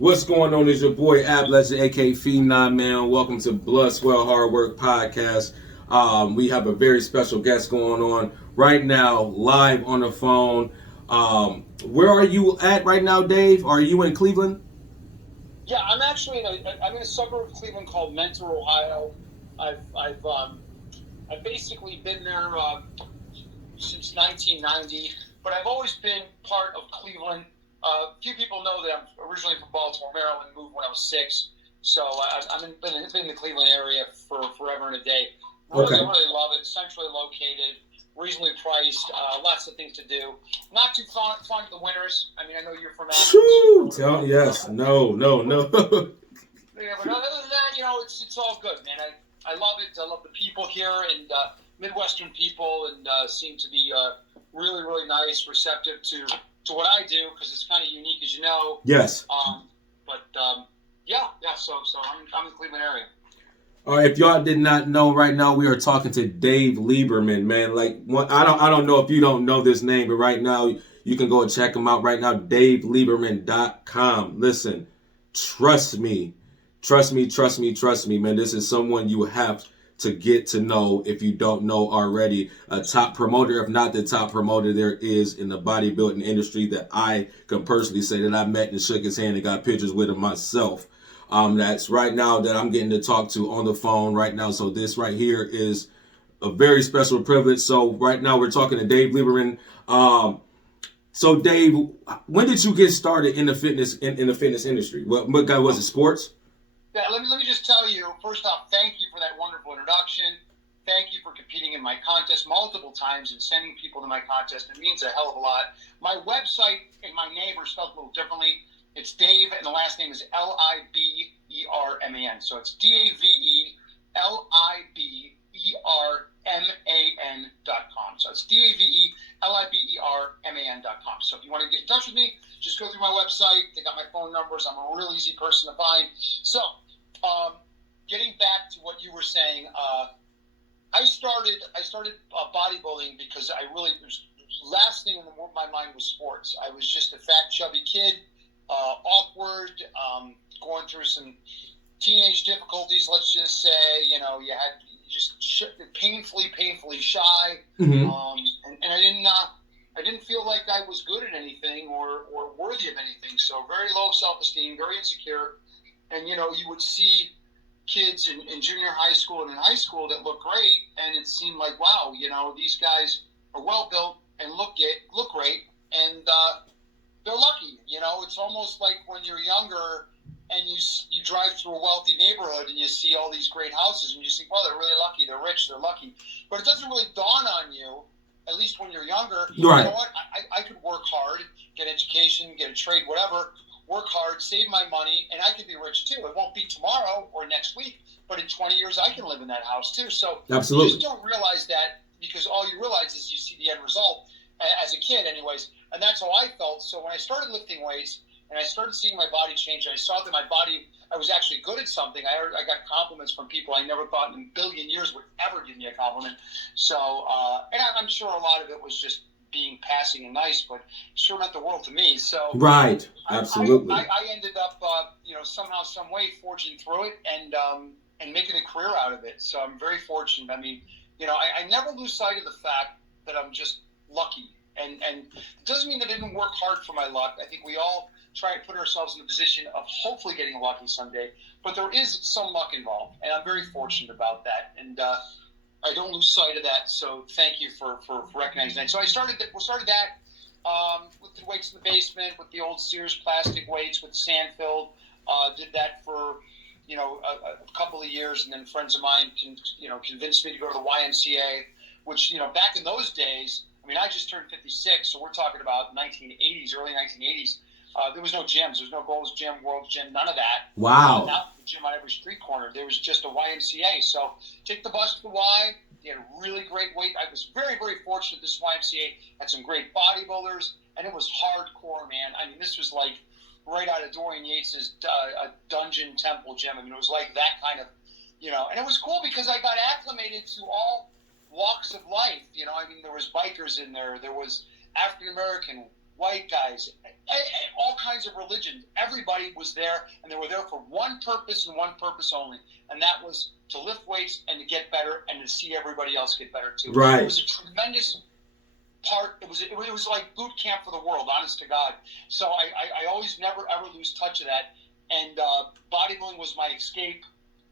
What's going on? Is your boy Ab Legend, aka PHENOM, man. Welcome to Blood, Sweat Hardwork Podcast. We have a very special guest going on right now, live on the phone. Where are you at right now, Dave? Are you in Cleveland? Yeah, I'm in a suburb of Cleveland called Mentor, Ohio. I've basically been there since 1990, but I've always been part of Cleveland. Few people know that I'm originally from Baltimore, Maryland, moved when I was 6. So been in the Cleveland area for forever and a day. Really, Okay. really love it. Centrally located, reasonably priced, lots of things to do. Not too fond of the winters. I mean, I know you're from Athens. Yes. No. Yeah, but other than that, it's all good, man. I love it. I love the people here and Midwestern people, and seem to be really, really nice, receptive to what I do because it's kind of unique, as you know. Yes. So I'm in the Cleveland area. All right, if y'all did not know, right now we are talking to Dave Liberman, man. I don't know if you don't know this name, but right now you can go and check him out right now, DaveLiberman.com. Listen, trust me, man. This is someone you have to get to know if you don't know already. A top promoter, if not the top promoter there is in the bodybuilding industry that I can personally say that I met and shook his hand and got pictures with him myself. That's right now that I'm getting to talk to on the phone right now. So this right here is a very special privilege. So right now we're talking to Dave Liberman. So Dave, when did you get started in the fitness in the fitness industry? What guy was it? Sports? Yeah, let me just tell you, first off, thank you for that wonderful introduction. Thank you for competing in my contest multiple times and sending people to my contest. It means a hell of a lot. My website and my name are spelled a little differently. It's Dave, and the last name is Liberman. So it's DaveLiberman.com. So it's DaveLiberman.com. So if you want to get in touch with me, just go through my website. They got my phone numbers. I'm a real easy person to find. So, getting back to what you were saying, I started bodybuilding because last thing in my mind was sports. I was just a fat, chubby kid, awkward, going through some teenage difficulties. Let's just say, you had just painfully shy, Mm-hmm. and I didn't feel like I was good at anything or worthy of anything. So very low self-esteem, very insecure. And, you would see kids in junior high school and in high school that look great. And it seemed like, wow, these guys are well-built and look great. And they're lucky. It's almost like when you're younger and you drive through a wealthy neighborhood and you see all these great houses and you think, well, they're really lucky. They're rich. They're lucky. But it doesn't really dawn on you, at least when you're younger. Right. You know what? I could work hard, get education, get a trade, whatever, work hard, save my money, and I could be rich too. It won't be tomorrow or next week, but in 20 years I can live in that house too. So Absolutely. You just don't realize that because all you realize is you see the end result as a kid anyways. And that's how I felt. So when I started lifting weights and I started seeing my body change, and I saw that my body, I was actually good at something. I got compliments from people I never thought in a billion years would ever give me a compliment. So, and I'm sure a lot of it was just being passing and nice, but sure meant the world to me. So Right. Absolutely. I ended up, somehow, some way forging through it and making a career out of it. So I'm very fortunate. I mean, I never lose sight of the fact that I'm just lucky. And it doesn't mean that I didn't work hard for my luck. I think we all try and put ourselves in a position of hopefully getting lucky someday. But there is some luck involved, and I'm very fortunate about that. And I don't lose sight of that. So thank you for recognizing that. So we started that with the weights in the basement, with the old Sears plastic weights with sand filled. Did that for a couple of years, and then friends of mine convinced me to go to the YMCA, which back in those days. I mean, I just turned 56, so we're talking about 1980s, early 1980s. There was no gyms. There was no Gold's Gym, World's Gym, none of that. Wow. Not the gym on every street corner. There was just a YMCA. So take the bus to the Y. They had a really great weight. I was very, very fortunate. This YMCA had some great bodybuilders, and it was hardcore, man. I mean, this was like right out of Dorian Yates's dungeon temple gym. I mean, it was like that kind of, and it was cool because I got acclimated to all walks of life. I mean, there was bikers in there. There was African American, white guys, all kinds of religions. Everybody was there, and they were there for one purpose and one purpose only, and that was to lift weights and to get better and to see everybody else get better too. Right. It was a tremendous part. It was like boot camp for the world, honest to God. So I always never ever lose touch of that. And bodybuilding was my escape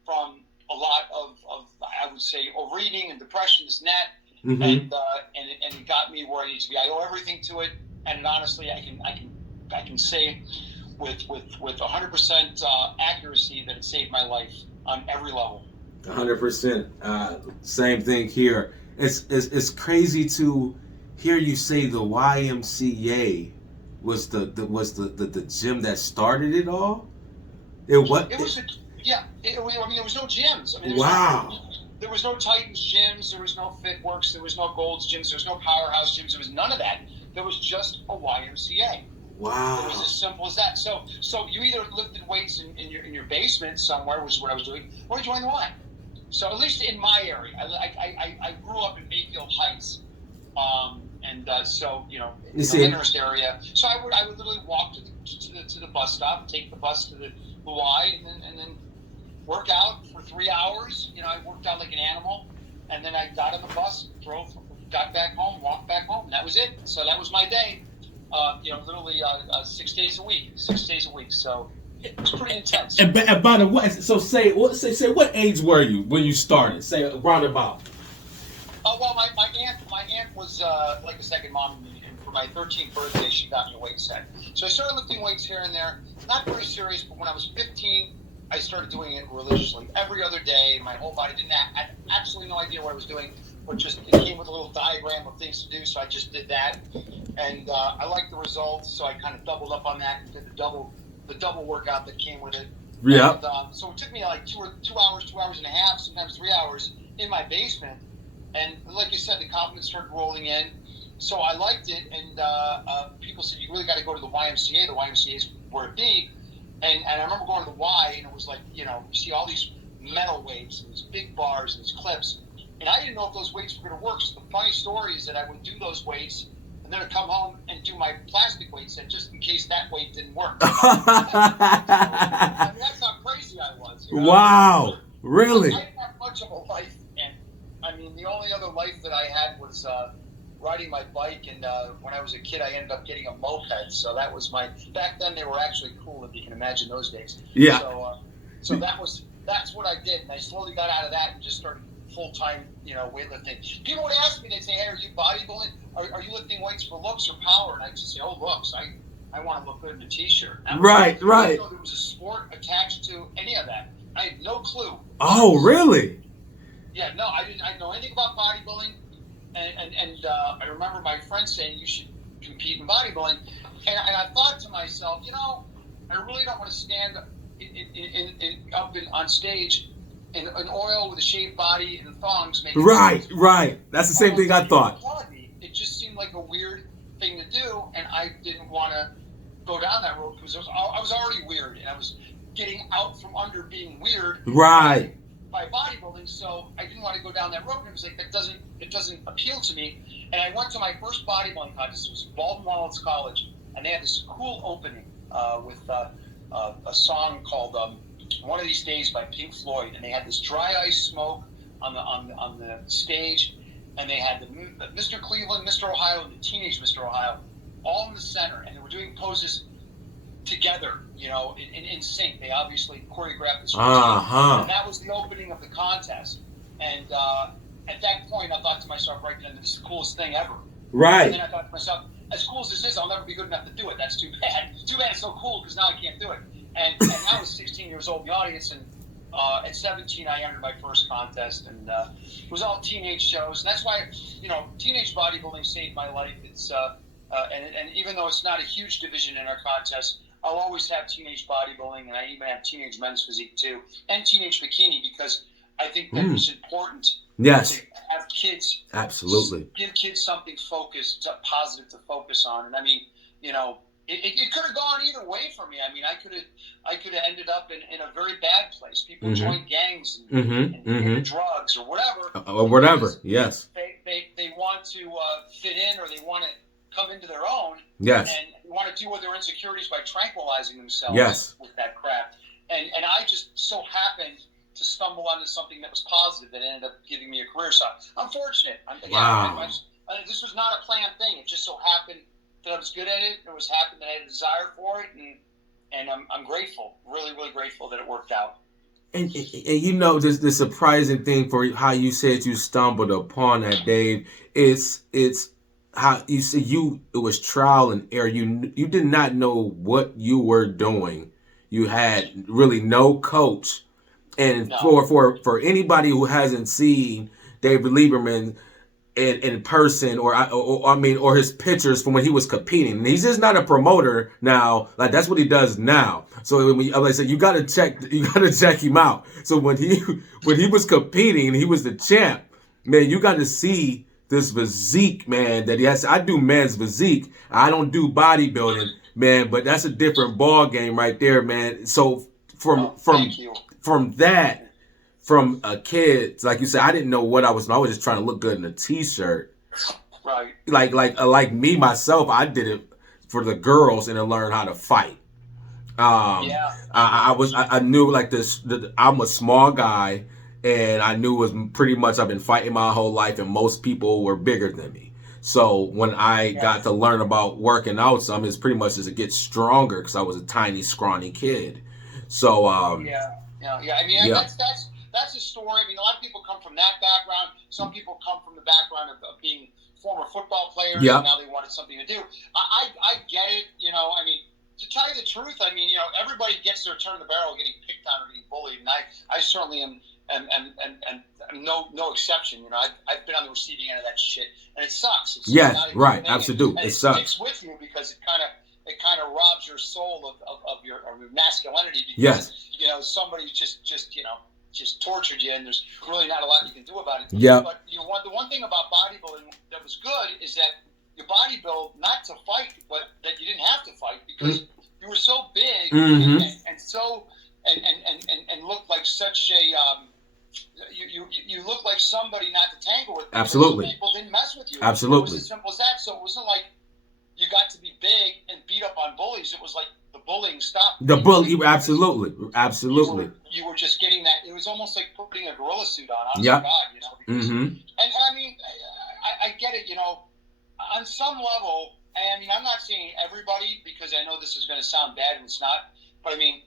from a lot of I would say overeating and depression, this and that. Mm-hmm. And it got me where I need to be. I owe everything to it, and honestly, I can say with 100% accuracy that it saved my life on every level. 100%. Same thing here. It's crazy to hear you say the YMCA was the gym that started it all. There was no gyms. I mean, wow. There was no Titans gyms. There was no FitWorks. There was no Gold's gyms. There was no Powerhouse gyms. There was none of that. There was just a YMCA. Wow. It was as simple as that. So you either lifted weights in your basement somewhere, which is what I was doing, or you joined the Y. So at least in my area, I grew up in Mayfield Heights, so in the Lyndhurst area. So I would literally walk to the bus stop, take the bus to the Y, and then work out for 3 hours. I worked out like an animal, and then I got on the bus, got back home, walked back home, and that was it. So that was my day. Literally 6 days a week. So it was pretty intense. And by the way, so say what age were you when you started? Say roundabout. Oh well, my aunt was like a second mom to me, and for my 13th birthday, she got me a weight set. So I started lifting weights here and there, not very serious. But when I was 15, I started doing it religiously every other day. My whole body had absolutely no idea what I was doing, but just it came with a little diagram of things to do. So I just did that, and I liked the results. So I kind of doubled up on that and did the double workout that came with it. Yeah. And, so it took me like 2 hours and a half, sometimes 3 hours in my basement. And like you said, the confidence started rolling in. So I liked it, and people said, you really got to go to the YMCA. The YMCA is where it be. And I remember going to the Y, and it was like, you see all these metal weights and these big bars and these clips. And I didn't know if those weights were going to work. So the funny story is that I would do those weights, and then I'd come home and do my plastic weight set just in case that weight didn't work. I mean, that's how crazy I was. Wow. Really? I didn't have much of a life. And I mean, the only other life that I had was riding my bike, and when I was a kid, I ended up getting a moped. So that was back then they were actually cool, if you can imagine those days. Yeah. So that's what I did, and I slowly got out of that and just started full-time, weightlifting. People would ask me, they'd say, hey, are you bodybuilding? Are you lifting weights for looks or power? And I'd just say, oh, looks. I want to look good in a t-shirt. Right. I didn't know there was a sport attached to any of that. I had no clue. Oh, really? Yeah, no, I didn't know anything about bodybuilding. And I remember my friend saying you should compete in bodybuilding, and I thought to myself, I really don't want to stand on stage in oil with a shaved body and thongs. Right. That's the same thing I thought. It just seemed like a weird thing to do, and I didn't want to go down that road because I was already weird, and I was getting out from under being weird. Right. By bodybuilding, so I didn't want to go down that road. And it was like it doesn't appeal to me. And I went to my first bodybuilding contest. It was Baldwin Wallace College, and they had this cool opening with a song called "One of These Days" by Pink Floyd, and they had this dry ice smoke on the stage, and they had the Mr. Cleveland, Mr. Ohio, and the teenage Mr. Ohio all in the center, and they were doing poses together, in sync. They obviously choreographed this routine, and that was the opening of the contest. And at that point, I thought to myself, right then, this is the coolest thing ever. Right. And then I thought to myself, as cool as this is, I'll never be good enough to do it. That's too bad. Too bad it's so cool because now I can't do it. And I was 16 years old in the audience, and at 17, I entered my first contest, and it was all teenage shows. And that's why, teenage bodybuilding saved my life. It's and even though it's not a huge division in our contest, I'll always have teenage bodybuilding, and I even have teenage men's physique too, and teenage bikini, because I think that it's important to have kids. Absolutely. Give kids something positive to focus on. And I mean, it could have gone either way for me. I mean, I could have ended up in a very bad place. People join gangs and drugs or whatever. Yes. They want to fit in, or they want to come into their own. Yes. And want to deal with their insecurities by tranquilizing themselves Yes. with that crap. And I just so happened to stumble onto something that was positive that ended up giving me a career. So I'm fortunate. Wow. This was not a planned thing. It just so happened that I was good at it. It was happened that I had a desire for it, and I'm grateful, really, really grateful that it worked out. And you know, the surprising thing for how you said you stumbled upon that, Dave, it's how you see it was trial and error. You did not know what you were doing. You had really no coach. And No. for anybody who hasn't seen David Lieberman in person, or his pictures from when he was competing, and he's just not a promoter now. Like, that's what he does now. So like I said, you gotta check him out. So when he was competing and he was the champ, man, you got to see this physique, man, that he has. I do men's physique. I don't do bodybuilding, man, but that's a different ball game right there, man. So from that, from a kid, like you said, I didn't know what I was just trying to look good in a t-shirt. Right. Like me, myself, I did it for the girls and to learn how to fight. I knew like I'm a small guy, and I knew it was pretty much I've been fighting my whole life, and most people were bigger than me. So when I got to learn about working out some, it's pretty much as it gets stronger, because I was a tiny, scrawny kid. So I mean, that's a story. I mean, a lot of people come from that background. Some people come from the background of being former football players, and now they wanted something to do. I get it. You know, I mean, to tell you the truth, I mean, you know, everybody gets their turn in the barrel getting picked on or getting bullied, and I certainly am no exception. You know, I've been on the receiving end of that shit, and it sucks. It's right, absolutely, and it sucks. Sticks with you because it kind of robs your soul of your masculinity, because you know, somebody just tortured you, and there's really not a lot you can do about it. Yeah. But the one thing about bodybuilding that was good is that you bodybuild not to fight, but that you didn't have to fight, because you were so big and so and looked like such a you looked like somebody not to tangle with. Absolutely. So people didn't mess with you. Absolutely. It was as simple as that. So it wasn't like you got to be big and beat up on bullies. It was like the bullying stopped. Absolutely. You were just getting that. It was almost like putting a gorilla suit on. Honest to God, you know. Because, and I mean, I get it. You know, on some level. I mean, I'm not saying everybody, because I know this is going to sound bad and it's not. But I mean,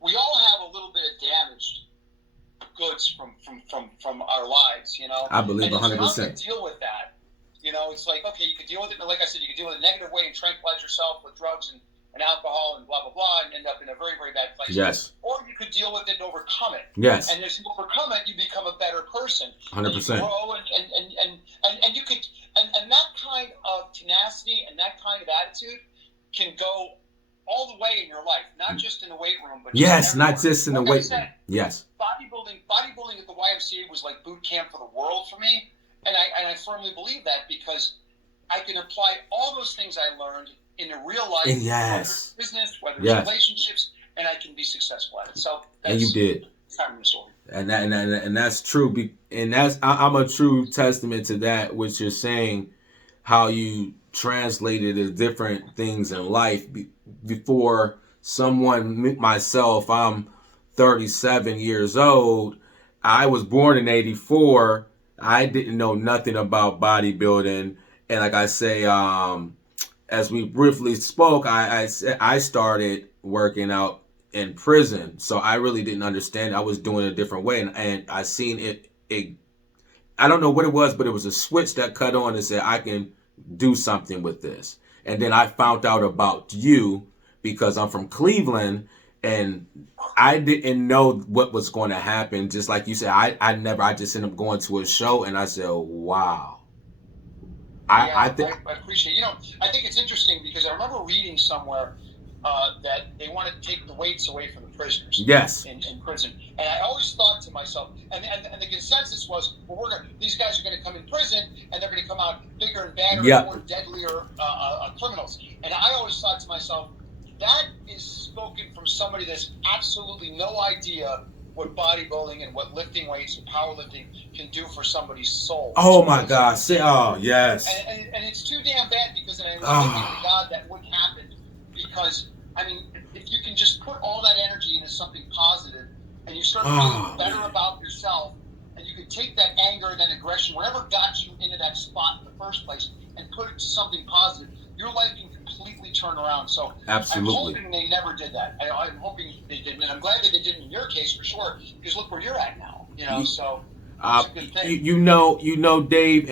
we all have a little bit of damaged goods from our lives. You know, I believe 100%. And it's hard to deal with that. You know, it's like, okay, you could deal with it, but like I said, you could deal with it a negative way and tranquilize yourself with drugs and alcohol and blah, blah, blah, and end up in a very, very bad place. Yes. Or you could deal with it and overcome it. Yes. And as you overcome it, you become a better person. 100%. You grow and you could, and that kind of tenacity and that kind of attitude can go all the way in your life, not just in the weight room, but not just in the weight room. Yes. Bodybuilding at the YMCA was like boot camp for the world for me. And I firmly believe that, because I can apply all those things I learned in the real life, whether it's business, whether it's relationships, and I can be successful at it. So and you did. Kind of the story. And that's true. And I'm a true testament to that, which you're saying, how you translated the different things in life. Before someone, myself, I'm 37 years old. I was born in 84. I didn't know nothing about bodybuilding, and like I say, as we briefly spoke, I started working out in prison, so I really didn't understand. I was doing it a different way, and I seen it. I don't know what it was, but it was a switch that cut on and said, I can do something with this. And then I found out about you, because I'm from Cleveland. And I didn't know what was going to happen. Just like you said, I just ended up going to a show, and I said, wow. I appreciate it. You know, I think it's interesting, because I remember reading somewhere that they want to take the weights away from the prisoners. Yes. In prison. And I always thought to myself, and the consensus was, well, these guys are going to come in prison, and they're going to come out bigger and badder and more deadlier criminals. And I always thought to myself, that is spoken from somebody that's absolutely no idea what bodybuilding and what lifting weights and powerlifting can do for somebody's soul. Oh my God! Yes. And it's too damn bad, because I was thinking to God that wouldn't happen, because, I mean, if you can just put all that energy into something positive and you start feeling better about yourself, and you can take that anger and that aggression, whatever got you into that spot in the first place, and put it to something positive, your life can completely turn around. So absolutely. I'm hoping they never did that. I'm hoping they didn't, and I'm glad that they didn't in your case for sure, because look where you're at now. You know, so it's a good thing. You know, Dave,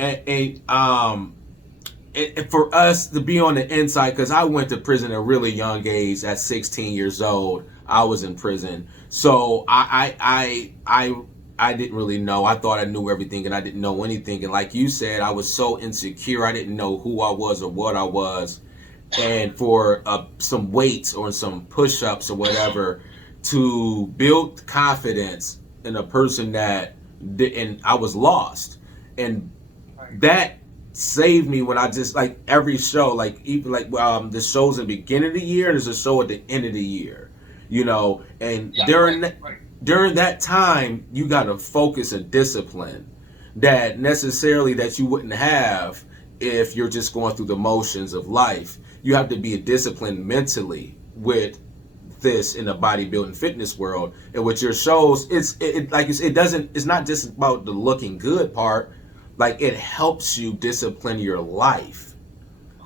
for us to be on the inside, because I went to prison at a really young age. At 16 years old, I was in prison, so I didn't really know. I thought I knew everything, and I didn't know anything. And like you said, I was so insecure. I didn't know who I was or what I was. And for some weights or some push-ups or whatever to build confidence in a person that didn't, I was lost. And that saved me when I just, like, every show, like even like the shows at the beginning of the year, there's a show at the end of the year, you know, and during that time, you got to focus and discipline that necessarily that you wouldn't have if you're just going through the motions of life. You have to be disciplined mentally with this in the bodybuilding fitness world. And with your shows, it's not just about the looking good part. Like, it helps you discipline your life,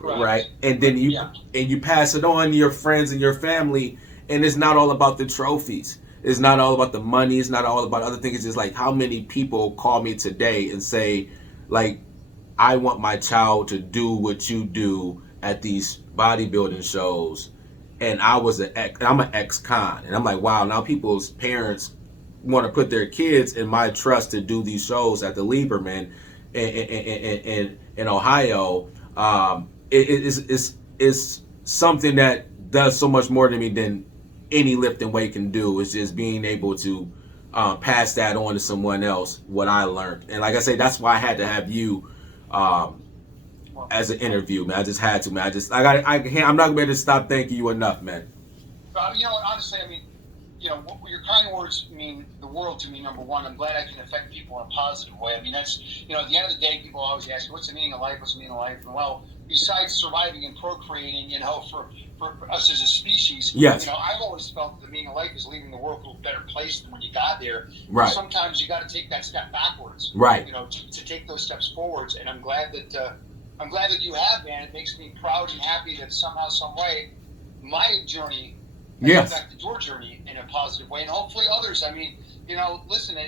right? And then you pass it on to your friends and your family. And it's not all about the trophies. It's not all about the money. It's not all about other things. It's just like, how many people call me today and say, like, I want my child to do what you do at these bodybuilding shows. And I'm an ex-con. And I'm like, wow, now people's parents want to put their kids in my trust to do these shows at the Liberman in Ohio. It's something that does so much more to me than any lifting weight can do. Is just being able to pass that on to someone else, what I learned. And like I say, that's why I had to have you as an interview, man. I just had to, man. I'm not gonna be able to stop thanking you enough, man. You know, honestly, I mean, you know, your kind words mean the world to me. Number one, I'm glad I can affect people in a positive way. I mean, that's, you know, at the end of the day, people always ask, what's the meaning of life? What's the meaning of life? And well, besides surviving and procreating, you know, for us as a species, yes, you know, I've always felt that the meaning of life is leaving the world a little better place than when you got there. Right. Sometimes you got to take that step backwards. Right. You know, to take those steps forwards. And I'm glad that you have, man. It makes me proud and happy that somehow, some way, my journey has affected your journey in a positive way, and hopefully others. I mean, you know, listen, we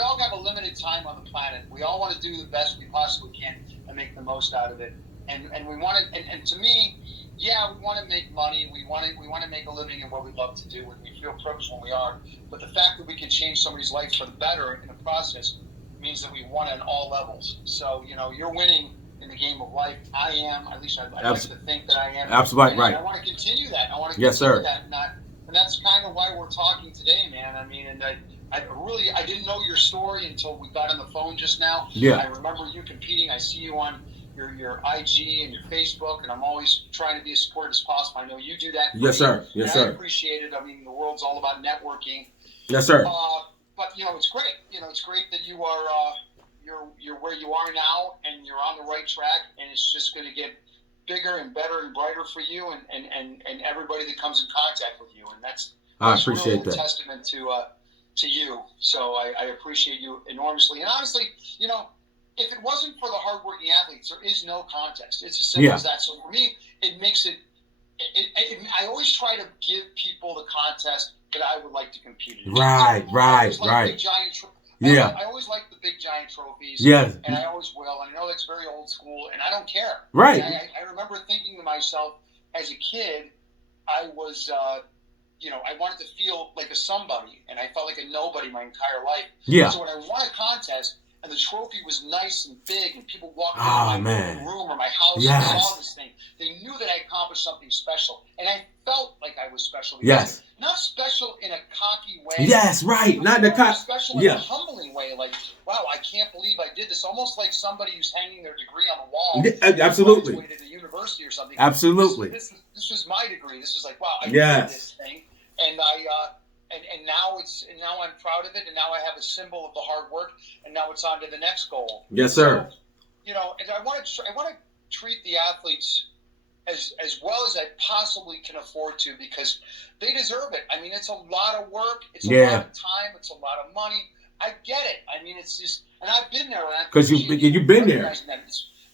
all have a limited time on the planet. We all want to do the best we possibly can and make the most out of it. And we want to. And to me, yeah, we want to make money. We want to make a living in what we love to do, and we feel purpose when we are. But the fact that we can change somebody's life for the better in the process means that we won on all levels. So, you know, you're winning in the game of life. I am. At least I'd like to think that I am. Absolutely, right. I want to continue that. I want to continue that. And that's kind of why we're talking today, man. I mean, and I didn't know your story until we got on the phone just now. Yeah. I remember you competing. I see you on your IG and your Facebook, and I'm always trying to be as supportive as possible. I know you do that. Yes, sir. Yes, sir. I appreciate it. I mean, the world's all about networking. Yes, sir. But you know, it's great. You know, it's great that you are you're where you are now, and you're on the right track, and it's just going to get bigger and better and brighter for you and everybody that comes in contact with you. And that's appreciate really a testament to you. So I appreciate you enormously. And honestly, you know, if it wasn't for the hardworking athletes, there is no contest. It's as simple as that. So for me, it makes it. I always try to give people the contest that I would like to compete in. Right. I always like the big giant trophies. Yes. And I always will. And I know that's very old school, and I don't care. Right. I remember thinking to myself as a kid, I was, you know, I wanted to feel like a somebody, and I felt like a nobody my entire life. Yeah. So when I won a contest, and the trophy was nice and big, and people walked into my room or my house and saw this thing, they knew that I accomplished something special. And I felt like I was special. Yes. Not special in a cocky way. Yes, right. Not in a special in a humbling way. Like, wow, I can't believe I did this. Almost like somebody who's hanging their degree on the wall. Absolutely. At a university or something. Absolutely. This was my degree. This was like, wow, I did this thing. And And now I'm proud of it, and now I have a symbol of the hard work, and now it's on to the next goal. Yes, sir. So, you know, and I want to treat the athletes as well as I possibly can afford to, because they deserve it. I mean, it's a lot of work. It's a lot of time. It's a lot of money. I get it. I mean, it's just, and I've been there. Because you've been there.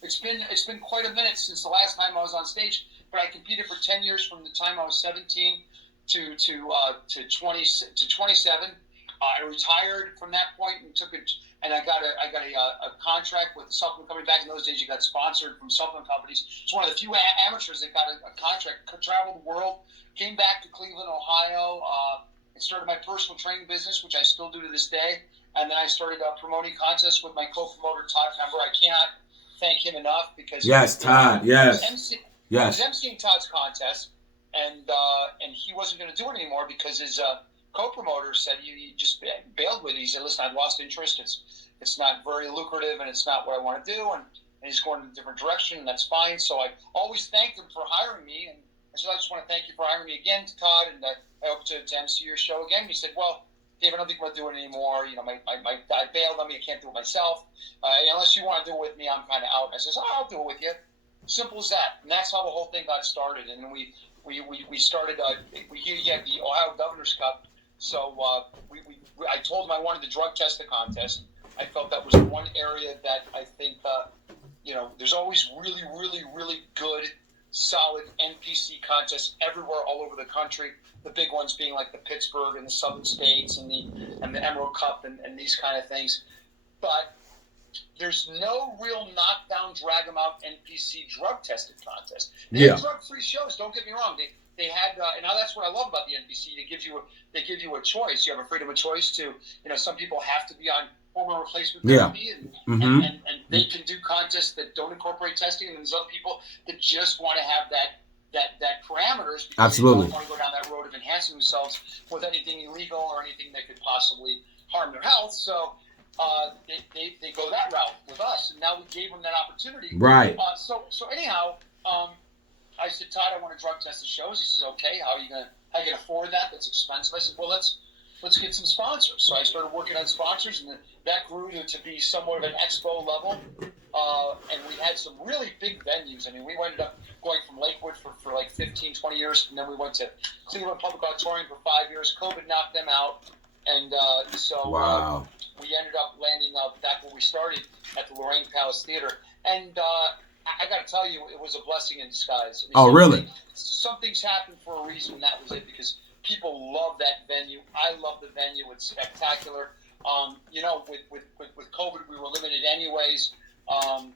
It's been quite a minute since the last time I was on stage, but I competed for 10 years from the time I was 17 to 27. I retired from that point and I got a contract with a supplement company. Back in those days, you got sponsored from supplement companies. It's one of the few amateurs that got a contract. Traveled the world, came back to Cleveland, Ohio, and started my personal training business, which I still do to this day. And then I started promoting contests with my co-promoter Todd Pember. I cannot thank him enough, because Todd, I was emceeing Todd's contest, and he wasn't going to do it anymore because his co-promoter said he just bailed with it. He said, "Listen, I've lost interest. It's not very lucrative, and it's not what I want to do, and he's going in a different direction, and that's fine." So I always thanked him for hiring me, and I said, "I just want to thank you for hiring me again, Todd, and I hope to MC your show again." He said, "Well, Dave, I don't think we're doing it anymore. You know, I bailed on me. I can't do it myself. Unless you want to do it with me, I'm kind of out." And I says, "Oh, I'll do it with you." Simple as that. And that's how the whole thing got started. And then we started. We had the Ohio Governor's Cup. So I told him I wanted to drug test the contest. I felt that was one area that I think, there's always really, really, really good, solid NPC contests everywhere all over the country. The big ones being like the Pittsburgh and the Southern States and the Emerald Cup and these kind of things. But there's no real knockdown, drag them out NPC drug tested contest. They have drug-free shows. Don't get me wrong. They had, and now that's what I love about the NPC. They give you a choice. You have a freedom of choice to, some people have to be on hormone replacement therapy, and they can do contests that don't incorporate testing, and there's other people that just want to have that parameters, because Absolutely. they don't want to go down that road of enhancing themselves with anything illegal or anything that could possibly harm their health. So they go that route with us, and now we gave them that opportunity. Right. So anyhow, I said, "Todd, I want to drug test the shows." He says, "Okay, how you can afford that? That's expensive." I said, "Well, let's get some sponsors." So I started working on sponsors, and that grew to be somewhat of an expo level. And we had some really big venues. I mean, we ended up going from Lakewood for like 15, 20 years, and then we went to Cleveland Public Auditorium for 5 years. COVID knocked them out, and Wow. We ended up landing back where we started at the Lorraine Palace Theater. And I got to tell you, it was a blessing in disguise. I mean, really? Some things happened for a reason, and that was it, because people love that venue. I love the venue. It's spectacular. With COVID, we were limited anyways, and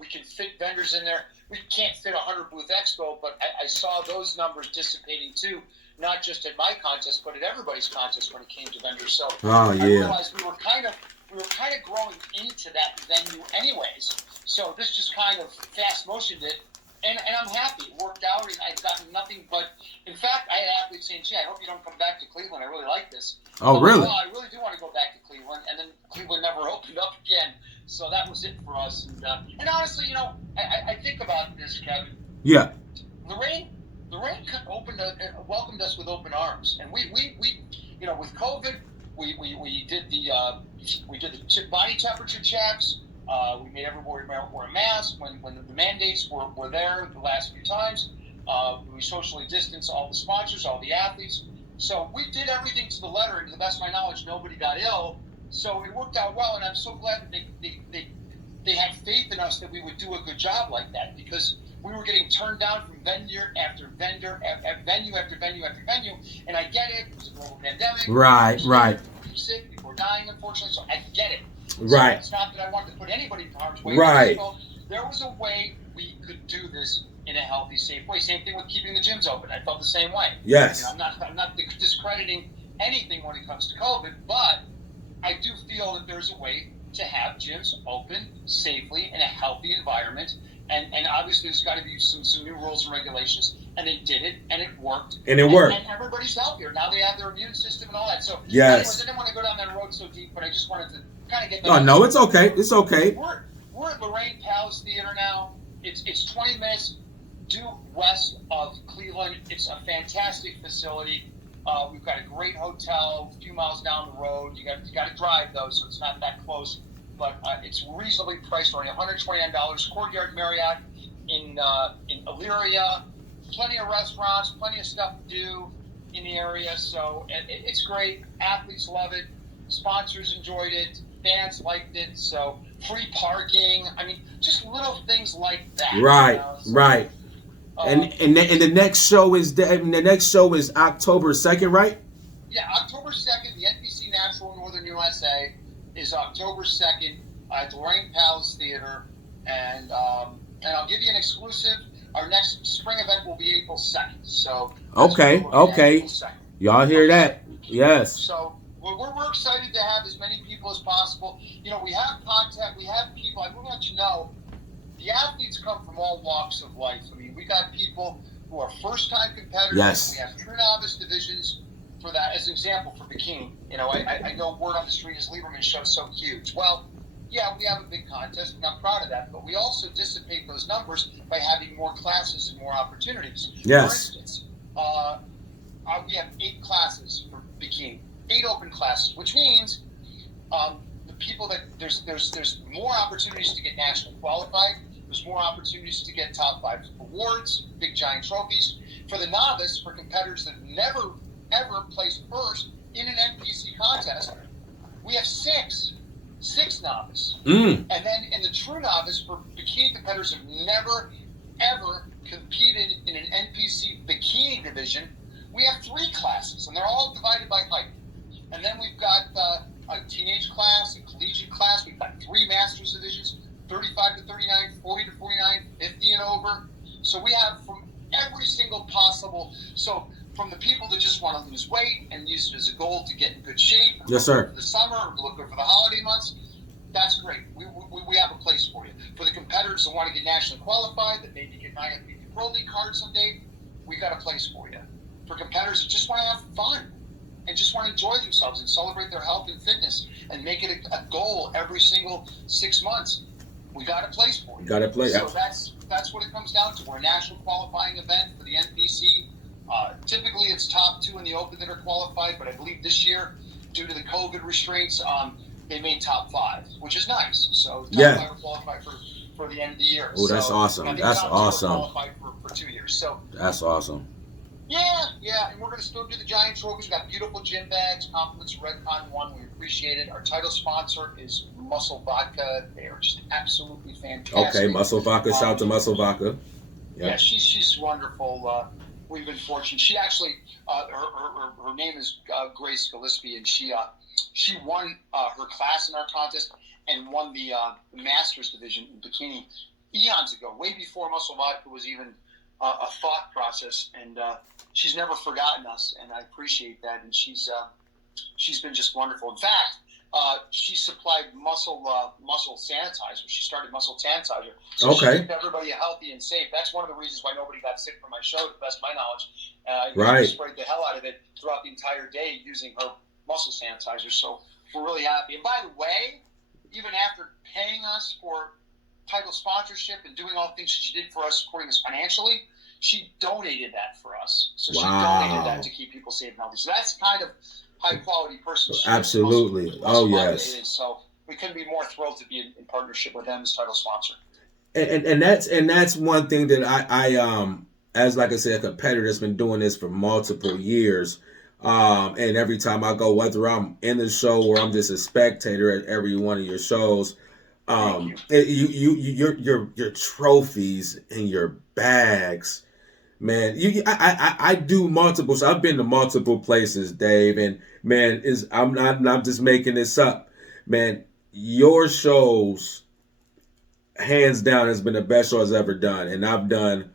we can fit vendors in there. We can't fit 100 booth expo, but I saw those numbers dissipating too, not just at my contest, but at everybody's contest when it came to vendors. So I realized we were kind of growing into that venue anyways. So this just kind of fast motioned it, and I'm happy. It worked out, and I've gotten nothing but. In fact, I had athletes saying, "Gee, I hope you don't come back to Cleveland. I really like this." Oh, really? Well, I really do want to go back to Cleveland, and then Cleveland never opened up again. So that was it for us. And honestly, I think about this, Kevin. Yeah. Lorraine welcomed us with open arms, and we with COVID, we did the body temperature checks. We made everybody wear a mask when the mandates were there the last few times. We socially distanced all the sponsors, all the athletes. So we did everything to the letter, and to the best of my knowledge, nobody got ill. So it worked out well, and I'm so glad that they had faith in us that we would do a good job like that, because we were getting turned down from vendor after vendor, venue after venue after venue. And I get it. It was a global pandemic. Right. People sick, people were dying, unfortunately. So I get it. Right. So it's not that I wanted to put anybody in harm's way. Right. There was a way we could do this in a healthy, safe way. Same thing with keeping the gyms open. I felt the same way. Yes. I'm not discrediting anything when it comes to COVID, but I do feel that there's a way to have gyms open safely in a healthy environment. And obviously there's got to be some new rules and regulations, and they did it, and it worked. And it worked. And everybody's healthier. Now they have their immune system and all that. So yes. Anyways, I didn't want to go down that road so deep, but I just wanted to kind of get that. Oh, no, it's okay. It's okay. We're at Lorraine Palace Theater now. It's 20 minutes due west of Cleveland. It's a fantastic facility. We've got a great hotel a few miles down the road. You got to drive, though, so it's not that close. But it's reasonably priced, only $129. Courtyard Marriott in Elyria, plenty of restaurants, plenty of stuff to do in the area. So it's great. Athletes love it. Sponsors enjoyed it. Fans liked it. So free parking. I mean, just little things like that. Right, you know? So, right. And the next show is October 2nd, right? Yeah, October 2nd, the NPC Natural Northern USA is October 2nd at the Lorraine Palace Theater. And I'll give you an exclusive. Our next spring event will be April 2nd. So okay. Y'all hear that? Yes. So we're excited to have as many people as possible. You know, we have contact. We have people. I will let you know, the athletes come from all walks of life. I mean, we got people who are first-time competitors. Yes. We have true novice divisions for that. As an example, for bikini, you know, I know word on the street is Liberman show's so huge. Well, yeah, we have a big contest, and I'm proud of that. But we also dissipate those numbers by having more classes and more opportunities. Yes. For instance, we have 8 classes for bikini, 8 open classes, which means the people that there's more opportunities to get nationally qualified. There's more opportunities to get top 5 awards, big giant trophies. For the novice, for competitors that never ever placed first in an NPC contest, we have 6 novice. And then in the true novice, for bikini competitors who have never ever competed in an NPC bikini division, we have 3 classes, and they're all divided by height. And then we've got a teenage class, a collegiate class. We've got 3 masters divisions, 35 to 39, 40 to 49, 50 and over. So we have from every single possible. So from the people that just want to lose weight and use it as a goal to get in good shape. Yes, sir. For the summer, or to look good for the holiday months, that's great. We have a place for you. For the competitors that want to get nationally qualified, that maybe get an IFBB Pro League card someday, we got a place for you. For competitors that just want to have fun and just want to enjoy themselves and celebrate their health and fitness and make it a goal every single 6 months, we got a place for you. Got a place. So that's what it comes down to. We're a national qualifying event for the NPC. Typically, it's top 2 in the open that are qualified, but I believe this year, due to the COVID restraints, they made top 5, which is nice. So top 5 are qualified for the end of the year. Oh, that's awesome. That's awesome. Qualified for 2 years. So that's awesome. Yeah, and we're going to still do the giant trophies. We've got beautiful gym bags, compliments of Redcon 1. We appreciate it. Our title sponsor is Muscle Vodka. They are just absolutely fantastic. Okay, Muscle Vodka. Shout out to Muscle Vodka. Yeah, she's wonderful. We've been fortunate. She actually, her name is Grace Gillespie, and she won her class in our contest and won the Masters division in bikini eons ago, way before Muscle Vodka was even a thought process. And she's never forgotten us, and I appreciate that. And she's been just wonderful. In fact, she supplied muscle sanitizer. She started muscle sanitizer. So she kept everybody healthy and safe. That's one of the reasons why nobody got sick from my show, to the best of my knowledge. Right. She sprayed the hell out of it throughout the entire day using her muscle sanitizer. So we're really happy. And by the way, even after paying us for title sponsorship and doing all the things she did for us, supporting us financially, she donated that for us. So she donated that to keep people safe and healthy. So that's kind of high quality person. Absolutely. Yes. So we couldn't be more thrilled to be in partnership with them as title sponsor. And that's one thing that I as like I said, a competitor that's been doing this for multiple years. And every time I go, whether I'm in the show or I'm just a spectator at every one of your shows, your trophies and your bags, man. I do multiple. So I've been to multiple places, Dave, and man, I'm not just making this up, man. Your shows, hands down, has been the best show I've ever done, and I've done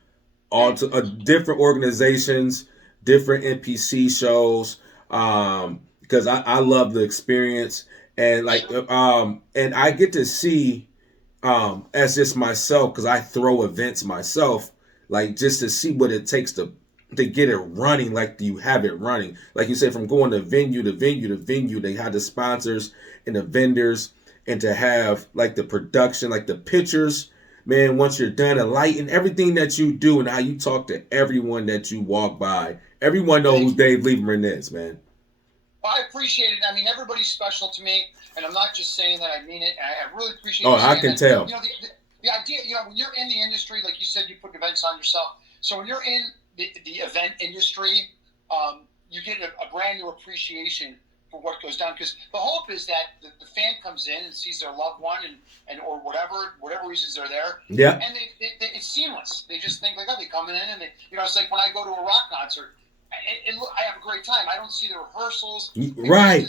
all different organizations, different NPC shows, because I love the experience. And and I get to see, as just myself, because I throw events myself, like just to see what it takes to get it running, like you have it running. Like you said, from going to venue to venue to venue, they have the sponsors and the vendors, and to have like the production, like the pictures, man, once you're done, and lighting, everything that you do and how you talk to everyone that you walk by. Everyone knows who Dave Liberman is, man. Well, I appreciate it. I mean, everybody's special to me, and I'm not just saying that. I mean it. I really appreciate it. Oh, I can tell. You know, the idea, when you're in the industry, like you said, you put events on yourself. So when you're in the event industry, you get a brand new appreciation for what goes down. Because the hope is that the fan comes in and sees their loved one and or whatever reasons they're there. Yeah. And it's seamless. They just think like, oh, they coming in and it's like when I go to a rock concert, and look, I have a great time. I don't see the rehearsals. Right.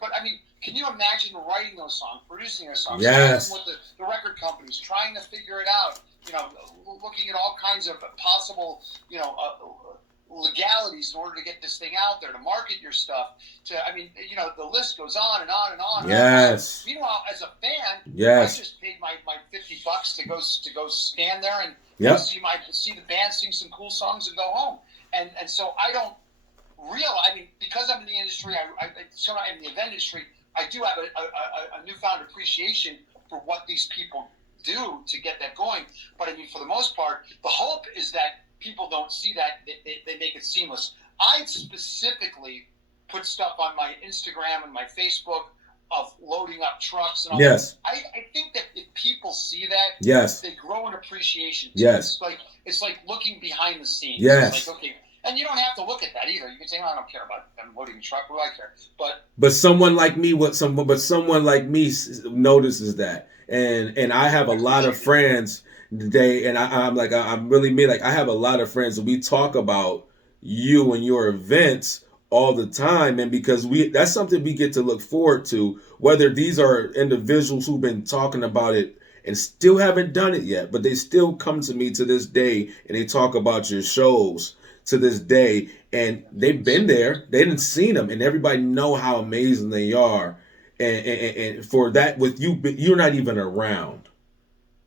But I mean, can you imagine writing those songs, producing those songs, yes, with the record companies, trying to figure it out, looking at all kinds of possible, legalities in order to get this thing out there, to market your stuff, the list goes on and on and on. Yes. Meanwhile, as a fan, yes, I just paid my $50 to go stand there and yep. see the band sing some cool songs and go home. And so I don't realize, because I'm in the industry, I'm in the event industry, I do have a newfound appreciation for what these people do to get that going. But for the most part, the hope is that people don't see that. They make it seamless. I specifically put stuff on my Instagram and my Facebook of loading up trucks and all yes. that. I think that if people see that, yes. they grow an appreciation. Yes. It's like looking behind the scenes. Yes. It's like, okay, and you don't have to look at that either. You can say, I don't care about them loading a truck. What do I care? But someone like me, someone like me notices that, and I have a lot of friends today, and I'm really me. Like I have a lot of friends, and we talk about you and your events all the time, and because that's something we get to look forward to. Whether these are individuals who've been talking about it and still haven't done it yet, but they still come to me to this day and they talk about your shows to this day, and they've been there, they didn't seen them, and everybody know how amazing they are, and for that, with you, you're not even around,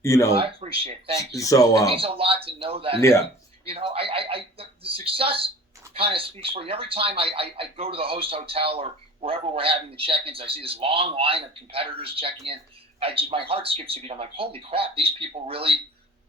I appreciate it. Thank you. So it means a lot to know that. Yeah. The success kind of speaks for you. Every time I go to the host hotel or wherever we're having the check-ins, I see this long line of competitors checking in. My heart skips a beat. I'm like, holy crap, these people really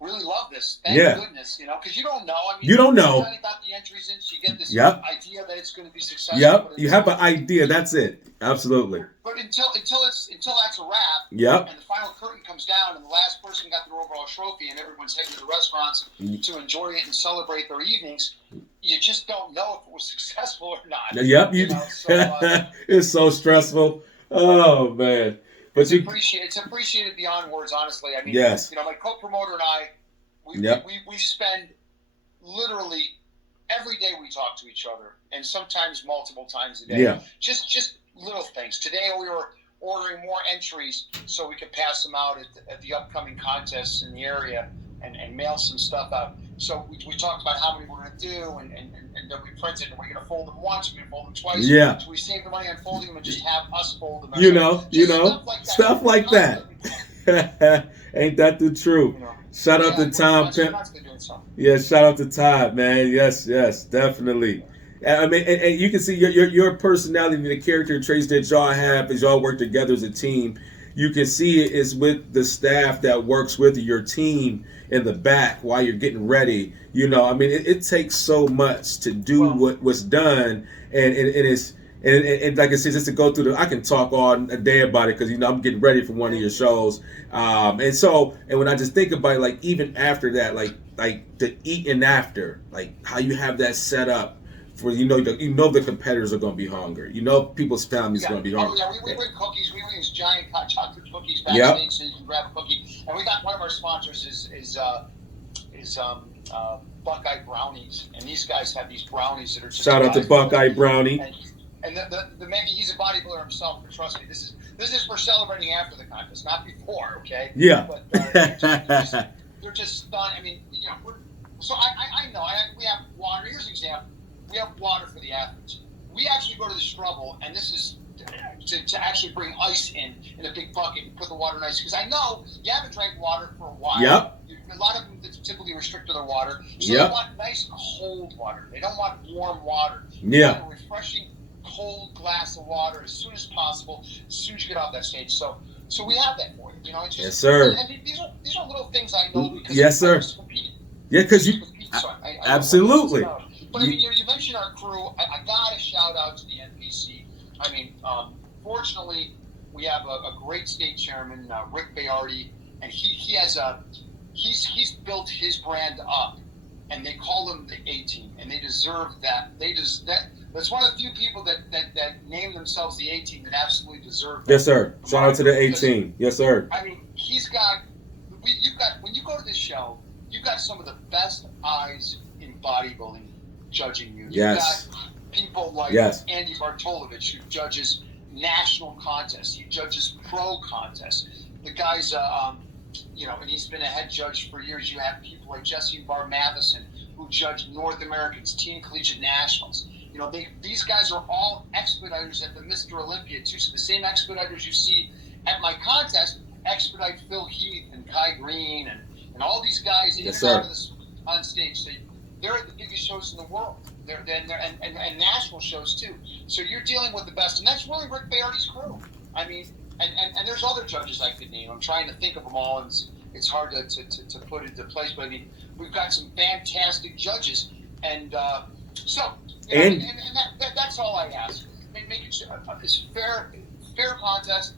love this. Thank goodness, because you don't know. You don't know. You kind of got the entries in, so you get this idea that it's going to be successful. Yep, you have an idea. That's it. Absolutely. But until that's a wrap. Yep. And the final curtain comes down, and the last person got their overall trophy, and everyone's heading to the restaurants to enjoy it and celebrate their evenings. You just don't know if it was successful or not. Yep. It's so stressful. Oh man. But it's appreciated beyond words, honestly. Yes. My co-promoter and I, we spend literally every day we talk to each other, and sometimes multiple times a day. Yeah. Just little things. Today we were ordering more entries so we could pass them out at the upcoming contests in the area and mail some stuff out. So we talked about how many we're going to do, and then we printed, and we're going to fold them once, we're going to fold them twice. Yeah. So we save the money on folding them and just have us fold them. Stuff like that. Ain't that the truth? Shout out to Tom Pimp. Yeah, shout out to Todd, man. Yes, definitely. And you can see your personality and the character traits that y'all have as y'all work together as a team. You can see it is with the staff that works with your team in the back while you're getting ready. It takes so much to do what's done, and it's and like I said, just to go through I can talk all day about it because I'm getting ready for one of your shows, and when I just think about it, like even after that, like the eating after, like how you have that set up. For the competitors are going to be hungry. People's families are going to be hungry. Oh yeah, we bring cookies. We bring these giant hot chocolate cookies backstage, so you can grab a cookie. And we got one of our sponsors is Buckeye Brownies, and these guys have these brownies that are just shout out to Buckeye Brownie. And the man, he's a bodybuilder himself. But trust me, this is for celebrating after the contest, not before. Okay. Yeah. But they're just stunned. So I know. We have water. Here's an example. We have water for the athletes. We actually go to this trouble, and this is to actually bring ice in a big bucket and put the water in ice. Because I know you haven't drank water for a while. Yep. A lot of them typically restrict to their water. So yep. They want nice cold water. They don't want warm water. Yeah. They want a refreshing cold glass of water as soon as possible, as soon as you get off that stage. So we have that for you. It's just, yes, sir. And these are little things I know because yes, sir. Yeah, because you absolutely. But you mentioned our crew. I got to shout out to the NPC. Fortunately, we have a great state chairman, Rick Bayardi, and he has he's built his brand up, and they call him the A-Team, and they deserve that. That's one of the few people that name themselves the A-Team that absolutely deserve that. Yes, sir. Shout out to the A-Team. Yes, sir. I mean, when you go to this show, you've got some of the best eyes in bodybuilding judging you. Yes. You've got people like Andy Bartolovich, who judges national contests. He judges pro contests. The guy's, and he's been a head judge for years. You have people like Jesse Bar Matheson, who judge North Americans, Team Collegiate Nationals. These guys are all expediters at the Mr. Olympia, too. So the same expediters you see at my contest expedite Phil Heath and Kai Green and all these guys in and out of this on stage. So they're at the biggest shows in the world. And national shows too. So you're dealing with the best, and that's really Rick Bayardi's crew. I mean, and there's other judges I could name. I'm trying to think of them all, and it's hard to put into place. But I mean, we've got some fantastic judges, and that's all I ask. Making sure it's fair contest.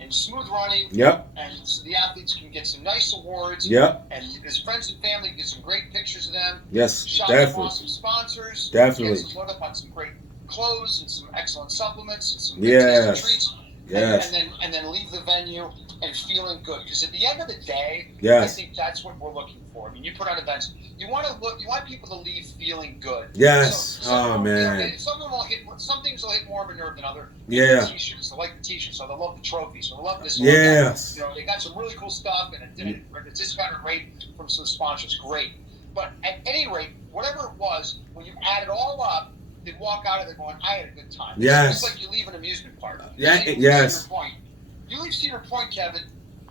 And smooth running. Yep. And so the athletes can get some nice awards. Yep. And his friends and family can get some great pictures of them. Yes, Shop definitely. Awesome sponsors. Definitely. Get load up on some great clothes and some excellent supplements and some yes. treats. Yes. And then leave the venue and feeling good. Because at the end of the day, yes. I think that's what we're looking for. I mean, you put on events, you want people to leave feeling good. Yes. So, man. Some things will hit more of a nerve than others. Yeah. The t-shirts, they like the t-shirts, so they love the trophies, so they love this. Yes. They got some really cool stuff and a discounted rate from some sponsors. Great. But at any rate, whatever it was, when you add it all up, they walk out of there going, I had a good time. Yes. It's like you leave an amusement park. Yes. You leave Cedar Point, Kevin,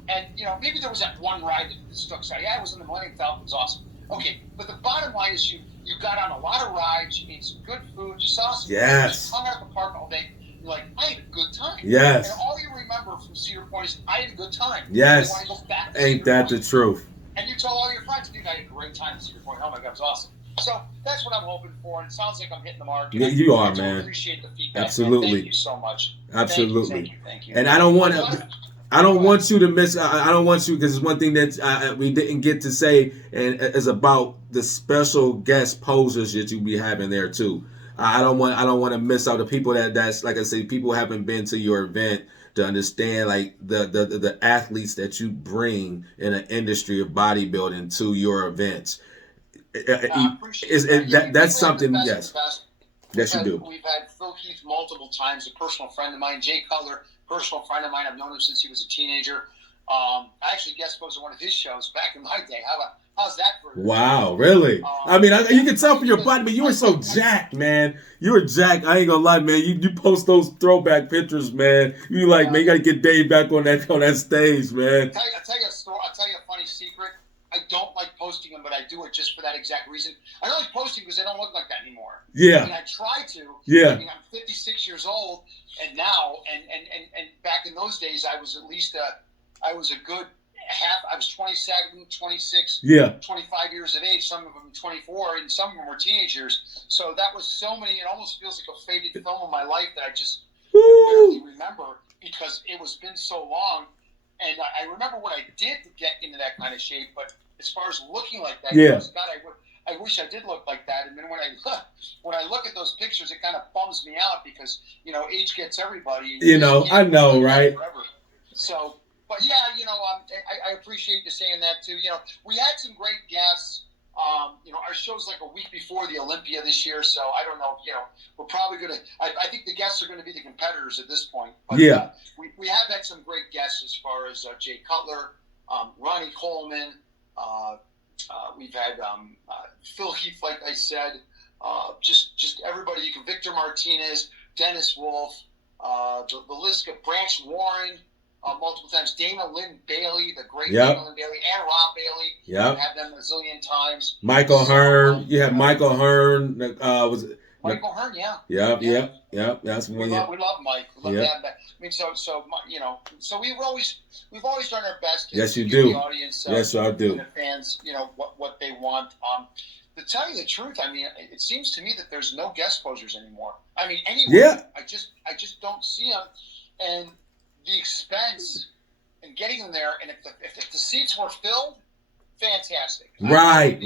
and maybe there was that one ride that stuck out. Yeah, I was in the Millennium Falcon. It was awesome. Okay, but the bottom line is you got on a lot of rides. You ate some good food. You saw some. Yes. You hung out at the park all day. You're like, I had a good time. Yes. And all you remember from Cedar Point is I had a good time. Yes. You want to go back to Ain't Cedar that Point. the truth? And you tell all your friends, dude, I had a great time at Cedar Point. Oh my God, it was awesome. So that's what I'm hoping for, and it sounds like I'm hitting the mark. Yeah, you are, I man. Appreciate the feedback. Absolutely. Man. Thank you so much. Absolutely. Thank you. And I don't want to. I don't want you to miss. I don't want you, because it's one thing that we didn't get to say, and is about the special guest posers that you be having there too. I don't want to miss out the people that's like I say, people haven't been to your event to understand like the athletes that you bring in an industry of bodybuilding to your events. That's something. Yes. Yes, you do. We've had Phil Heath multiple times, a personal friend of mine. Jay Cutler, personal friend of mine. I've known him since he was a teenager. I actually guest posted one of his shows back in my day. How's that for you? Wow, really? I mean, you can tell from your body, but you were so jacked, man. You were jacked. I ain't gonna lie, man. You post those throwback pictures, man. You like, man, you gotta get Dave back on that stage, man. I'll tell you a story. I'll tell you a funny secret. I don't like posting them, but I do it just for that exact reason. I don't like posting because they don't look like that anymore. Yeah. I mean, I try to. Yeah. I mean, I'm 56 years old, and now, and back in those days, I was at least I was a good half. I was 27, 26, 25 years of age. Some of them 24, and some of them were teenagers. So that was so many. It almost feels like a faded film of my life that I just barely remember because it was been so long. And I remember what I did to get into that kind of shape, but as far as looking like that, God, I wish I did look like that. And then when I look at those pictures, it kind of bums me out because age gets everybody. I know, right? So, but yeah, I appreciate you saying that too. We had some great guests. Our show's like a week before the Olympia this year, so I don't know. We're probably gonna. I think the guests are going to be the competitors at this point. But, we have had some great guests as far as Jay Cutler, Ronnie Coleman. We've had Phil Heath, like I said. Just everybody. You can Victor Martinez, Dennis Wolf, the list of Branch Warren. Multiple times, Dana Lynn Bailey, the great Dana Lynn Bailey, and Rob Bailey. Yeah, had them a zillion times. Michael Hearn, you had Michael Hearn. Was it Michael Hearn? Yeah. Yeah. That's one. We love Mike. We love that. I mean, so we've always done our best to yes, you give do. the audience, yes, I do. And the fans, what they want. To tell you the truth, I mean, it seems to me that there's no guest posers anymore. I mean, anyway, I just don't see them, and the expense and getting them there. And if the seats were filled, fantastic. Right.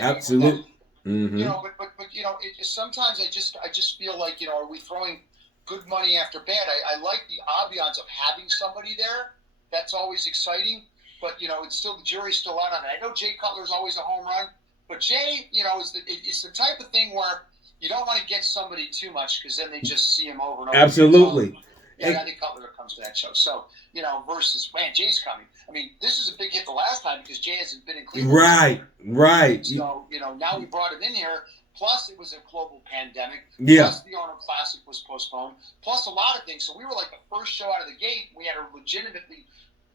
Absolutely. You know, but you know, sometimes I just feel like, you know, are we throwing good money after bad? I like the ambiance of having somebody there. That's always exciting. But, you know, it's still, the jury's still out on it. I know Jay Cutler's always a home run, but Jay, you know, it's the type of thing where you don't want to get somebody too much because then they just see him over and over. Absolutely. Yeah, I think Cutler comes to that show. So, you know, versus, man, Jay's coming. I mean, this is a big hit the last time because Jay hasn't been in Cleveland. Right. So, you know, now we brought him in here. Plus, it was a global pandemic. Yeah. Plus, the Arnold Classic was postponed. Plus, a lot of things. So we were like the first show out of the gate. We had a legitimately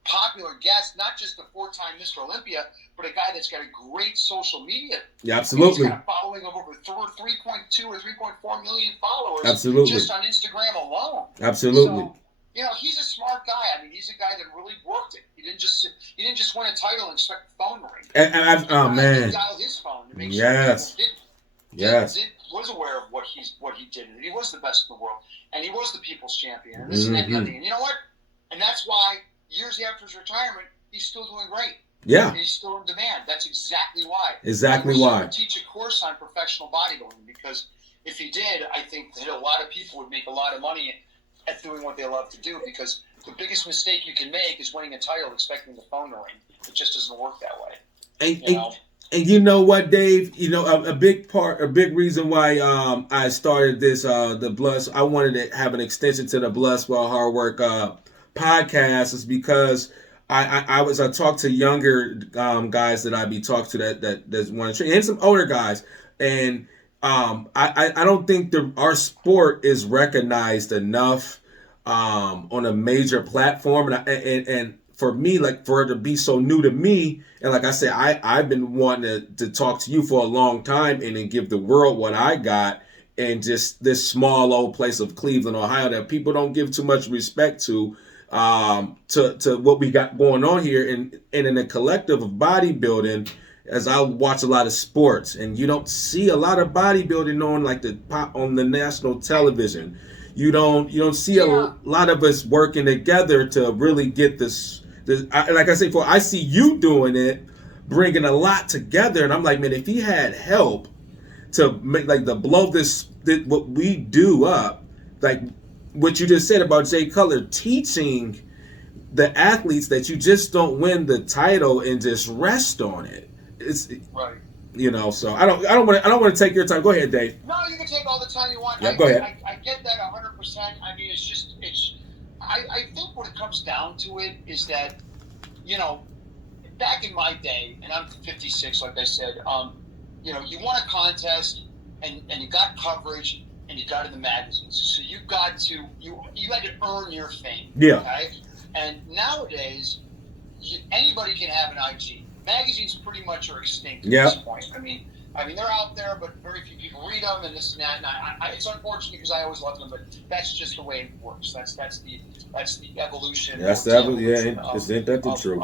popular guest, not just a 4-time Mr. Olympia, but a guy that's got a great social media. Yeah, absolutely. He's got a following of over 3.2 or 3.4 million followers. Absolutely. Just on Instagram alone. Absolutely. So, you know, he's a smart guy. I mean, he's a guy that really worked it. He didn't just win a title and expect the phone to ring. Oh man. He dialed his phone to make sure people was aware of what he did. And he was the best in the world, and he was the people's champion. And this and that and the other thing. And you know what? And that's why years after his retirement, he's still doing great. Yeah. And he's still in demand. That's exactly why. Exactly why. He would teach a course on professional bodybuilding, because if he did, I think that a lot of people would make a lot of money at doing what they love to do, because the biggest mistake you can make is winning a title expecting the phone to ring. It just doesn't work that way. And you know what, Dave? You know, a big reason why I started this, the Blood, I wanted to have an extension to the Blood, Sweat Hardwork podcast, is because I talk to younger guys that I be talking to that want to train, and some older guys, and I don't think our sport is recognized enough on a major platform, and for me, like, for it to be so new to me, and like I said, I've been wanting to talk to you for a long time and then give the world what I got in just this small old place of Cleveland, Ohio, that people don't give too much respect to what we got going on here. And in the collective of bodybuilding, as I watch a lot of sports, and you don't see a lot of bodybuilding on the national television. You don't see a lot of us working together to really get this. Like I said before, I see you doing it, bringing a lot together, and I'm like, man, if he had help to make, like, to blow what we do up, like what you just said about Jay Cutler, teaching the athletes that you just don't win the title and just rest on it. It's right. You know, so I don't want to take your time. Go ahead, Dave. No, you can take all the time you want. Yeah, go ahead. I get that 100%. I mean, I think what it comes down to it is that, you know, back in my day, and I'm 56, like I said, you know, you won a contest and you got coverage and you got in the magazines. So you had to earn your fame. Yeah. Okay? And nowadays, anybody can have an IG. Magazines pretty much are extinct at this point. I mean, they're out there, but very few people read them, and this and that. And it's unfortunate because I always loved them, but that's just the way it works. That's the evolution. That's the evolution. Isn't that the truth?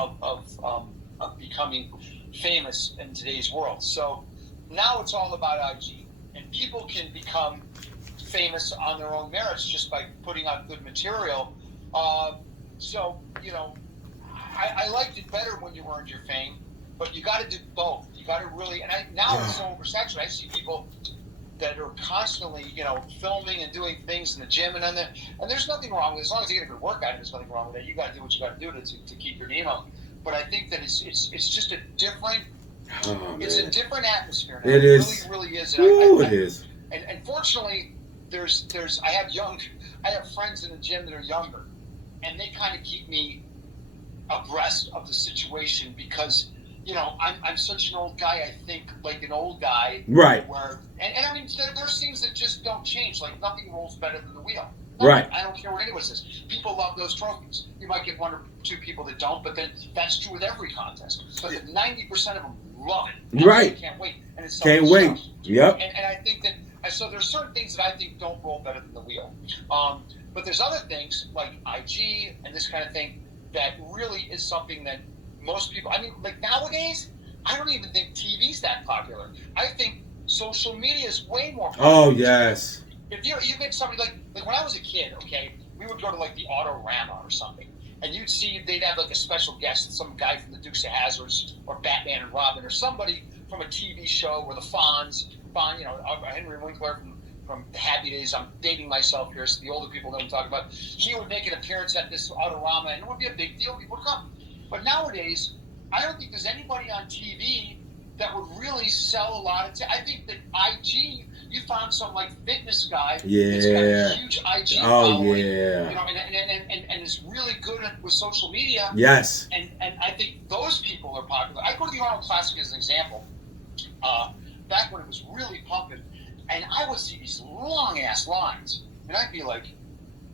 Of becoming famous in today's world. So now it's all about IG, and people can become famous on their own merits just by putting out good material. So, you know, I liked it better when you earned your fame, but you got to do both. You got to really, and now it's so oversaturated. I see people that are constantly, you know, filming and doing things in the gym, and there's nothing wrong with it. As long as you get a good workout, there's nothing wrong with it. You got to do what you got to do to keep your name up. But I think that it's just a different, it's a different atmosphere now. It is. Really is. It is. And fortunately, I have friends in the gym that are younger, and they kind of keep me abreast of the situation because, you know, I'm such an old guy. I think like an old guy, right? Where and I mean, there's things that just don't change. Like, nothing rolls better than the wheel. Right. I don't care what anyone says. People love those trophies. You might get one or two people that don't, but then that's true with every contest. But 90% of them love it. Right. Can't wait. And it's can't wait. Stuff. Yep. And I think that so there's certain things that I think don't roll better than the wheel. But there's other things like IG and this kind of thing that really is something that most people, I mean, like nowadays, I don't even think TV's that popular. I think social media is way more popular. Oh, yes. If you get somebody like when I was a kid, okay, we would go to like the Autorama or something, and you'd see they'd have like a special guest, some guy from the Dukes of Hazzard or Batman and Robin or somebody from a TV show or the Fonz, Henry Winkler from the Happy Days. I'm dating myself here, so the older people know what I'm talking about. He would make an appearance at this Autorama, and it would be a big deal. People would come. But nowadays, I don't think there's anybody on TV that would really sell a lot of. I think that IG, you found some like fitness guy that's got a huge IG following, and is really good with social media. Yes. And I think those people are popular. I go to the Arnold Classic as an example. Back when it was really pumping, and I would see these long ass lines, and I'd be like,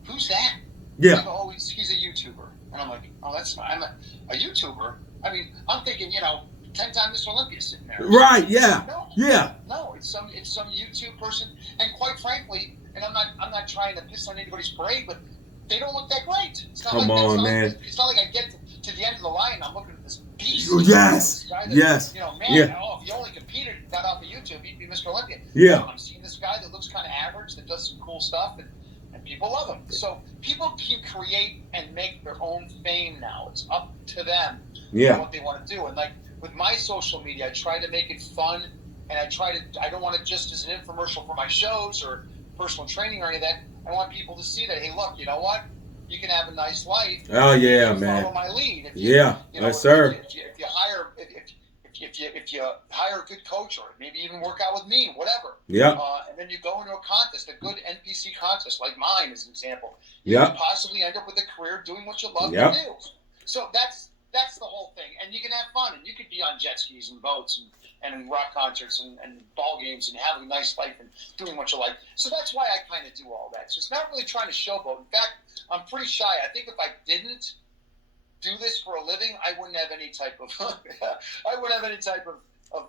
"Who's that?" Yeah. Like, oh, he's a YouTuber, and I'm like, "Oh, that's I'm a YouTuber." I mean, I'm thinking, 10-time Mr. Olympia sitting there. Right. Yeah. No. Yeah. No, it's some YouTube person, and quite frankly, and I'm not trying to piss on anybody's parade, but they don't look that great. It's not Come like on, man. It's not like I get to the end of the line and I'm looking at this beast. Yes. This guy that, Yes. If you only competed and got off of YouTube, you'd be Mr. Olympia. Yeah. I'm seeing this guy that looks kind of average, that does some cool stuff, and people love him. So people can create and make their own fame now. It's up to them what they want to do. And like with my social media, I try to make it fun, and I don't want it just as an infomercial for my shows or personal training or any of that. I want people to see that, hey, look, you know what? You can have a nice life. Oh yeah, man. Follow my lead. Yes, sir. If you hire a good coach, or maybe even work out with me, whatever. Yeah. And then you go into a contest, a good NPC contest like mine, as an example. You can possibly end up with a career doing what you love to do. So that's the whole thing, and you can have fun, and you could be on jet skis and boats and in rock concerts and ball games and having a nice life and doing what you like. So that's why I kind of do all that. So it's not really trying to showboat. In fact, I'm pretty shy. I think if I didn't do this for a living, I wouldn't have any type of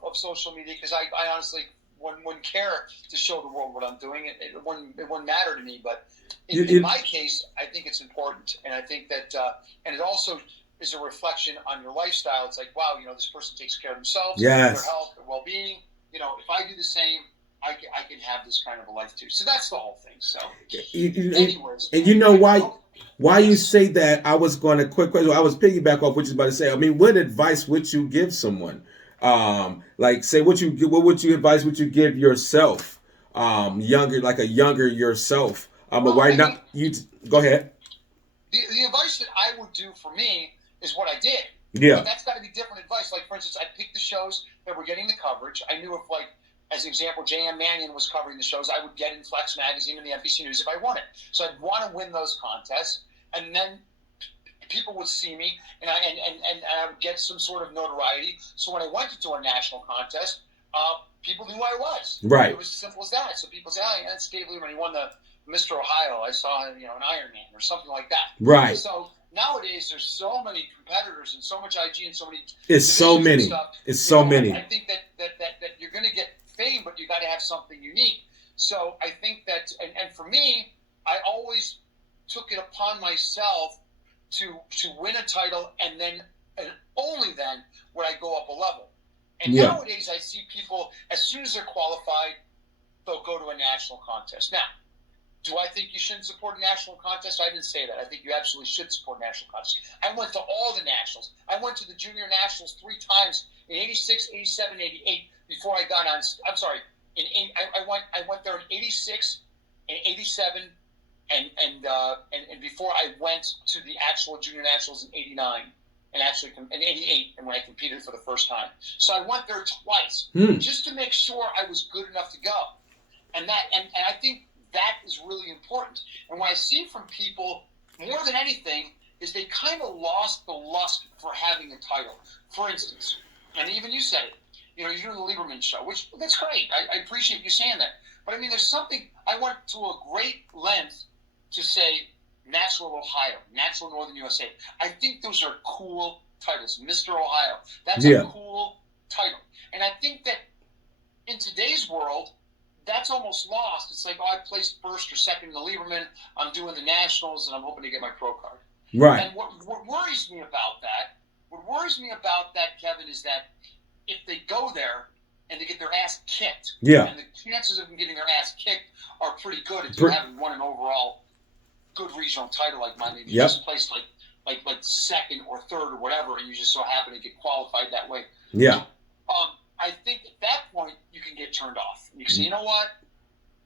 of social media, because I honestly wouldn't care to show the world what I'm doing. It wouldn't matter to me. But in my case, I think it's important, and I think that and it also is a reflection on your lifestyle. It's like, wow, this person takes care of themselves, their health, their well-being. If I do the same, I can have this kind of a life too. So that's the whole thing. So, anyways, and you know why you say that? I was going to quick question. I was piggyback off what you was about to say. I mean, what advice would you give someone? Like, say what advice would you give yourself? Younger yourself. Right now, you go ahead. The advice that I would do for me is what I did. Yeah. But that's got to be different advice. Like, for instance, I picked the shows that were getting the coverage. I knew if, like, as an example, J.M. Mannion was covering the shows, I would get in Flex Magazine and the NBC News if I won it. So I'd want to win those contests, and then people would see me, and I would get some sort of notoriety. So when I went to do a national contest, people knew who I was. Right. It was as simple as that. So people say, oh, yeah, that's Dave Liberman. He won the Mr. Ohio. I saw an Ironman or something like that. Right. So nowadays there's so many competitors and so much IG and so many. It's so many. It's so many. I think that you're going to get fame, but you got to have something unique. So I think that, and for me, I always took it upon myself to win a title, and only then would I go up a level. And nowadays I see people, as soon as they're qualified, they'll go to a national contest. Now, do I think you shouldn't support a national contest? I didn't say that. I think you absolutely should support national contests. I went to all the nationals. I went to the junior nationals 3 times in 86, 87, 88 before I got on. I'm sorry. I went there in 86 and 87 and before I went to the actual junior nationals in 89 and actually in 88 and when I competed for the first time. So I went there twice just to make sure I was good enough to go. And I think that is really important. And what I see from people more than anything is they kind of lost the lust for having a title. For instance, and even you said it, you're doing the Liberman show, which that's great. I appreciate you saying that. But I mean, there's something, I went to a great length to say Natural Ohio, Natural Northern USA. I think those are cool titles. Mr. Ohio, that's a cool title. And I think that in today's world, that's almost lost. It's like, I placed first or second in the Liberman. I'm doing the nationals, and I'm hoping to get my pro card. Right. And what worries me about that, Kevin, is that if they go there and they get their ass kicked, and the chances of them getting their ass kicked are pretty good if you haven't won an overall good regional title like mine. Maybe you just placed like like second or third or whatever, and you just so happen to get qualified that way. Yeah. I think at that point you can get turned off. You can say, you know what?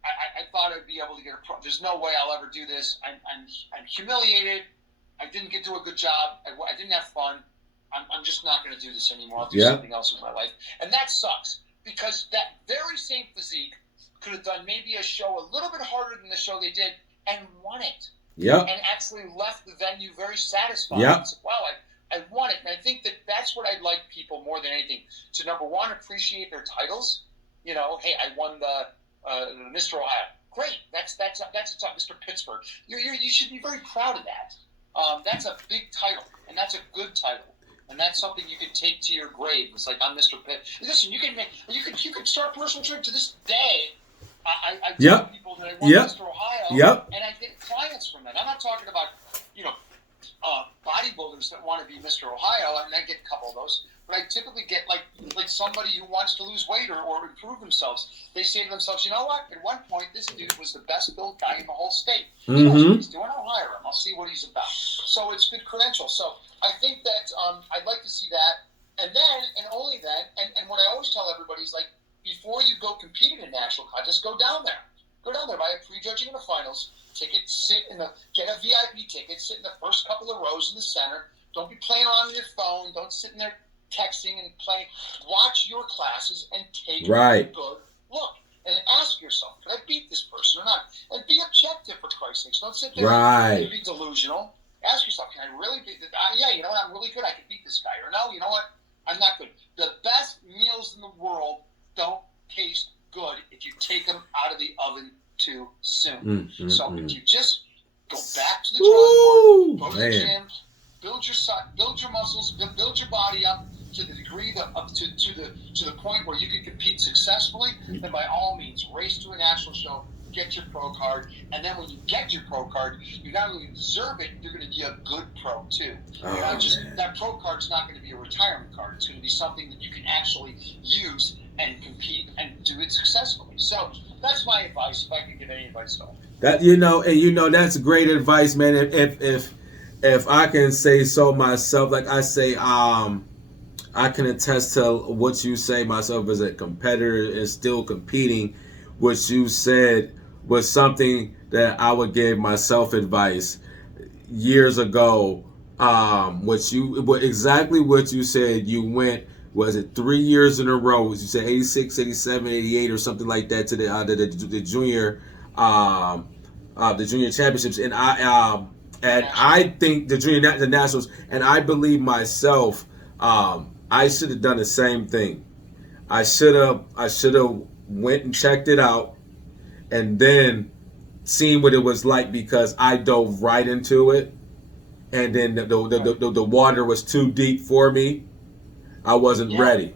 I thought I'd be able to get a pro. There's no way I'll ever do this. I'm humiliated. I didn't get to a good job. I didn't have fun. I'm just not going to do this anymore. I'll do something else with my life. And that sucks, because that very same physique could have done maybe a show a little bit harder than the show they did and won it. Yep. And actually left the venue very satisfied. Yep. Said, wow, I won it. And I think that's what I'd like people more than anything to, number one, appreciate their titles. You know, hey, I won the Mr. Ohio. Great. That's a top. Mr. Pittsburgh. You should be very proud of that. That's a big title, and that's a good title. And that's something you can take to your grave. It's like, I'm Mr. Pitt. Listen, you can start personal training to this day. I tell people that I won Mr. Ohio, and I get clients from that. I'm not talking about, bodybuilders that want to be Mr. Ohio. I mean, I get a couple of those. But I typically get like somebody who wants to lose weight or improve themselves. They say to themselves, you know what? At one point, this dude was the best built guy in the whole state. He knows what he's doing. I'll hire him. I'll see what he's about. So it's good credentials. So I think that I'd like to see that. And then, and only then, and what I always tell everybody is, like, before you go compete in a national contest, go down there. Go down there, buy a prejudging in the finals ticket, get a VIP ticket, sit in the first couple of rows in the center. Don't be playing around on your phone. Don't sit in there texting and playing. Watch your classes and take a good look. And ask yourself, can I beat this person or not? And be objective, for Christ's sakes. Don't sit there and be delusional. Ask yourself, can I really beat this? Yeah, you know what? I'm really good. I can beat this guy. Or no, you know what? I'm not good. The best meals in the world don't taste good if you take them out of the oven too soon. So if you just go back to the drawing board, go to the gym, build your muscles, build your body up to the degree to the point where you can compete successfully, then by all means race to a national show, get your pro card, and then when you get your pro card, you not only deserve it, you're going to be a good pro too. That pro card's not going to be a retirement card. It's going to be something that you can actually use and compete and do it successfully. So that's my advice, if I can give any advice at all. That that's great advice, man. If I can say so myself, like I say, I can attest to what you say myself as a competitor and still competing. What you said was something that I would give myself advice years ago. Exactly what you said. You went, was it 3 years in a row? You said 86, 87, 88 or something like that to the junior championships, and I think the nationals, and I believe myself, I should have done the same thing. I should have went and checked it out, and then seen what it was like, because I dove right into it, and then the water was too deep for me. I wasn't ready.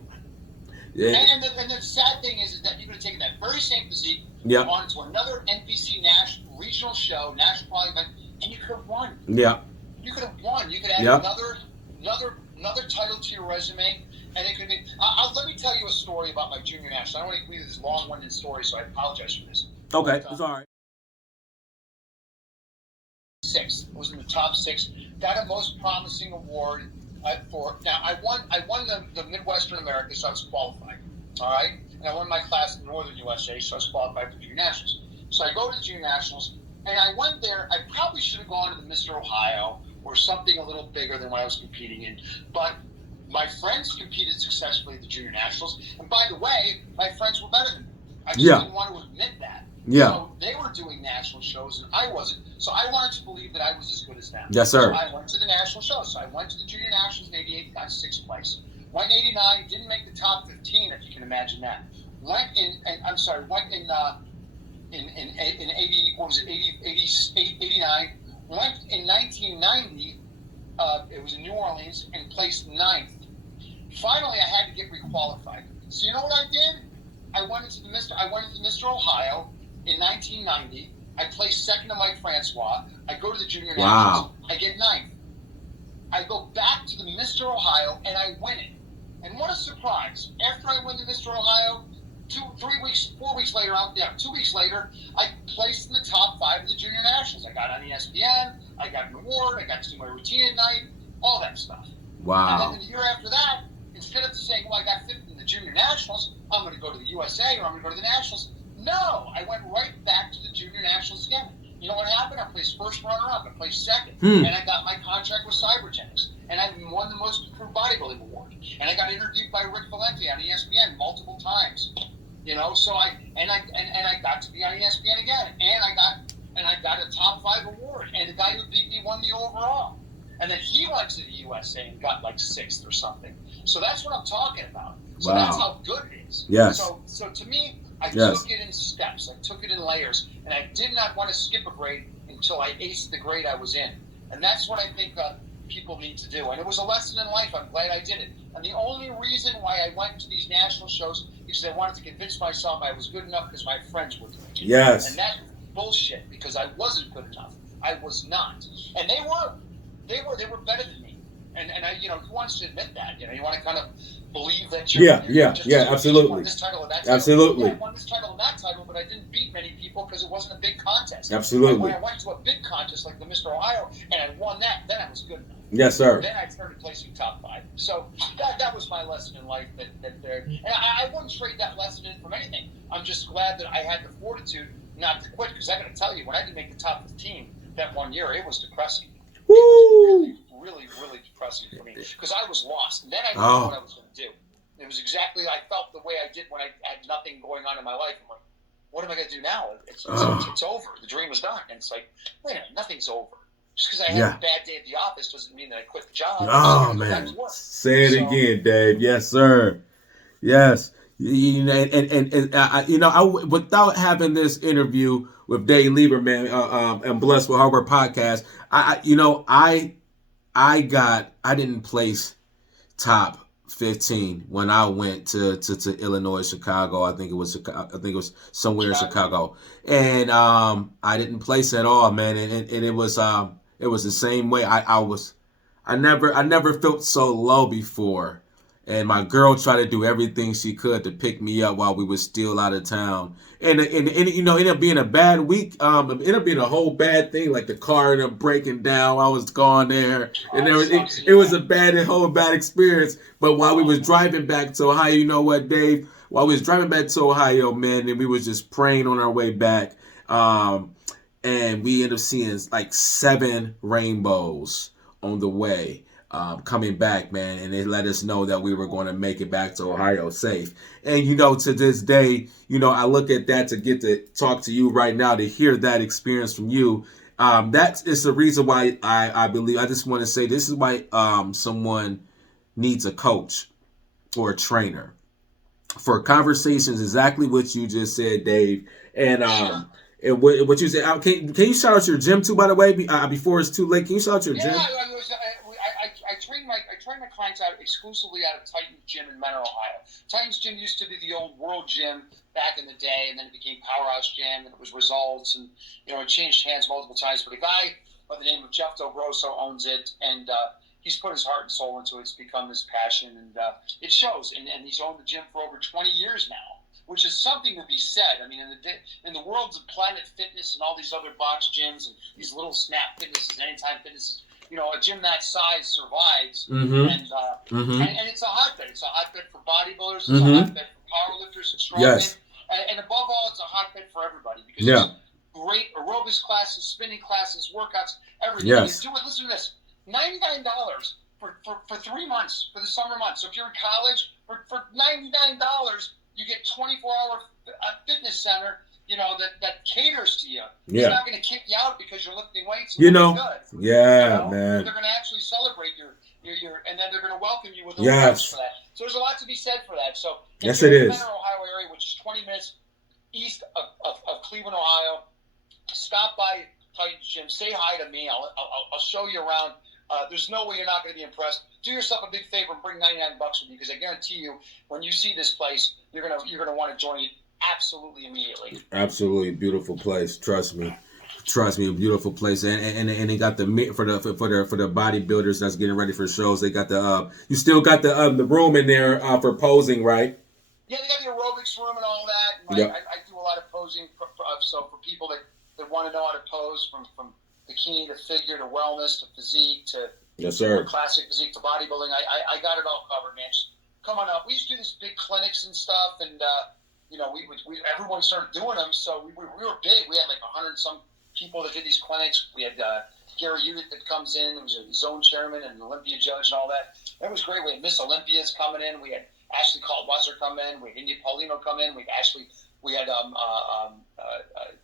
Yeah. And the sad thing is that you could have taken that very same physique, on to another NPC national regional show, national quality event, and you could have won. Yeah. You could have won. You could add another title to your resume, and it could be. Let me tell you a story about my junior national. I don't want to give this long-winded story, so I apologize for this. Okay, it's all right. Sixth. I was in the top 6. Got a most promising award now. I won the Midwestern America, so I was qualified. All right, and I won my class in Northern USA, so I was qualified for junior nationals. So I go to the junior nationals, and I went there. I probably should have gone to the Mr. Ohio or something a little bigger than what I was competing in, but my friends competed successfully at the junior nationals, and by the way, my friends were better than me. I just didn't want to admit that. Yeah. So they were doing national shows and I wasn't. So I wanted to believe that I was as good as them. Yes, sir. So I went to the national shows. So I went to the junior nationals in 88, got 6th place. Went in 89, didn't make the top 15, if you can imagine that. Went in 80, what was it, 89. Went in 1990, it was in New Orleans, and placed 9th. Finally, I had to get requalified. So you know what I did? I went into Mr. Ohio in 1990. I placed 2nd to Mike Francois. I go to the junior nationals. I get 9th. I go back to the Mr. Ohio and I win it. And what a surprise! After I win the Mr. Ohio, 2 weeks later, I placed in the top 5 of the junior nationals. I got on ESPN. I got an award. I got to do my routine at night. All that stuff. Wow. And then the year after that, instead of saying, well, I got fifth in the junior nationals, I'm going to go to the USA or I'm going to go to the nationals. No, I went right back to the junior nationals again. You know what happened? I placed first runner-up. I placed second. And I got my contract with Cybergenics. And I won the most improved bodybuilding award. And I got interviewed by Rick Valenti on ESPN multiple times. You know, so I got to be on ESPN again. And I got a top 5 award. And the guy who beat me won the overall. And then he went to the USA and got like 6th or something. So that's what I'm talking about. So that's how good it is. Yes. So to me, I took it in steps. I took it in layers. And I did not want to skip a grade until I aced the grade I was in. And that's what I think people need to do. And it was a lesson in life. I'm glad I did it. And the only reason why I went to these national shows is I wanted to convince myself I was good enough because my friends were doing it. Yes. And that's bullshit because I wasn't good enough. I was not. And they were. They were better than me, and I, you know, who wants to admit that? You know, you want to kind of believe that you're absolutely, won this title or that title. Absolutely, I won this title and that title, but I didn't beat many people because it wasn't a big contest. Absolutely. And when I went to a big contest like the Mr. Ohio and I won that, then I was good enough. Yes, sir. Then I started placing top 5. So that was my lesson in life. That there, and I wouldn't trade that lesson in from anything. I'm just glad that I had the fortitude not to quit because I got to tell you, when I didn't make the top 15 that one year, it was depressing. It was really depressing for me because I was lost. And then I knew what I was going to do. It was exactly, I felt the way I did when I had nothing going on in my life. I'm like, what am I going to do now? It's over. The dream is done. And it's like, wait a minute, nothing's over. Just because I had a bad day at the office doesn't mean that I quit the job. Oh, man. Say it again, Dave. Yes, sir. Yes. You know, and without having this interview with Dave Liberman and Blessed with Hardwork podcast, I didn't place top 15 when I went to Illinois, Chicago. I think it was somewhere in Chicago, and I didn't place at all, man. And it was the same way. I never felt so low before. And my girl tried to do everything she could to pick me up while we were still out of town. And you know, it ended up being a bad week. It ended up being a whole bad thing. Like the car ended up breaking down. I was gone there. And it was a whole bad experience. But while we was driving back to Ohio, you know what, Dave? While we was driving back to Ohio, man, and we was just praying on our way back. And we ended up seeing like 7 rainbows on the way. Coming back, man, and they let us know that we were going to make it back to Ohio safe. And, you know, to this day, you know, I look at that to get to talk to you right now, to hear that experience from you. That is the reason why I believe, I just want to say this is why someone needs a coach or a trainer for conversations, exactly what you just said, Dave. And what you said, can you shout out your gym too, by the way, before it's too late? Can you shout out your gym? I train my clients out exclusively out of Titan's Gym in Mentor, Ohio. Titan's Gym used to be the old World Gym back in the day, and then it became Powerhouse Gym, and it was Results, and you know, it changed hands multiple times. But a guy by the name of Jeff Del Grosso owns it, and he's put his heart and soul into it. It's become his passion, and it shows. And he's owned the gym for over 20 years now, which is something to be said. I mean, in the worlds of Planet Fitness and all these other box gyms and these little Snap Fitnesses, Anytime Fitnesses, you know, a gym that size survives, and it's a hotbed. It's a hotbed for bodybuilders. It's a hotbed for powerlifters and strongmen, and above all, it's a hotbed for everybody because there's great aerobics classes, spinning classes, workouts, everything. Yes. You do it. Listen to this: $99 for 3 months for the summer months. So if you're in college, for $99, you get 24-hour fitness center. You know, that caters to you. Yeah. They're not going to kick you out because you're lifting weights. You know, good. Yeah, you know? man. They're going to actually celebrate your, and then they're going to welcome you with a lunch for that. So there's a lot to be said for that. So if you're in the Mentor, Ohio area, which is 20 minutes east of Cleveland, Ohio, stop by Titan's Gym. Say hi to me. I'll show you around. There's no way you're not going to be impressed. Do yourself a big favor and bring $99 with you because I guarantee you, when you see this place, you're gonna want to join it. Absolutely immediately. Absolutely beautiful place. Trust me, a beautiful place. And they got the for the bodybuilders that's getting ready for shows. They got you still got the room in there for posing, right? Yeah, they got the aerobics room and all that. And I do a lot of posing, so for people that want to know how to pose from bikini to figure to wellness to physique to Yes, sir. classic physique to bodybuilding. I got it all covered, man. Just come on up. We used to do these big clinics and stuff, and you know, everyone started doing them, so we were big. We had like 100 and some people that did these clinics. We had Gary Hewitt that comes in, who was a zone chairman and an Olympia judge and all that. That was great. We had Miss Olympias coming in. We had Ashley Caldwell come in. We had India Paulino come in. We had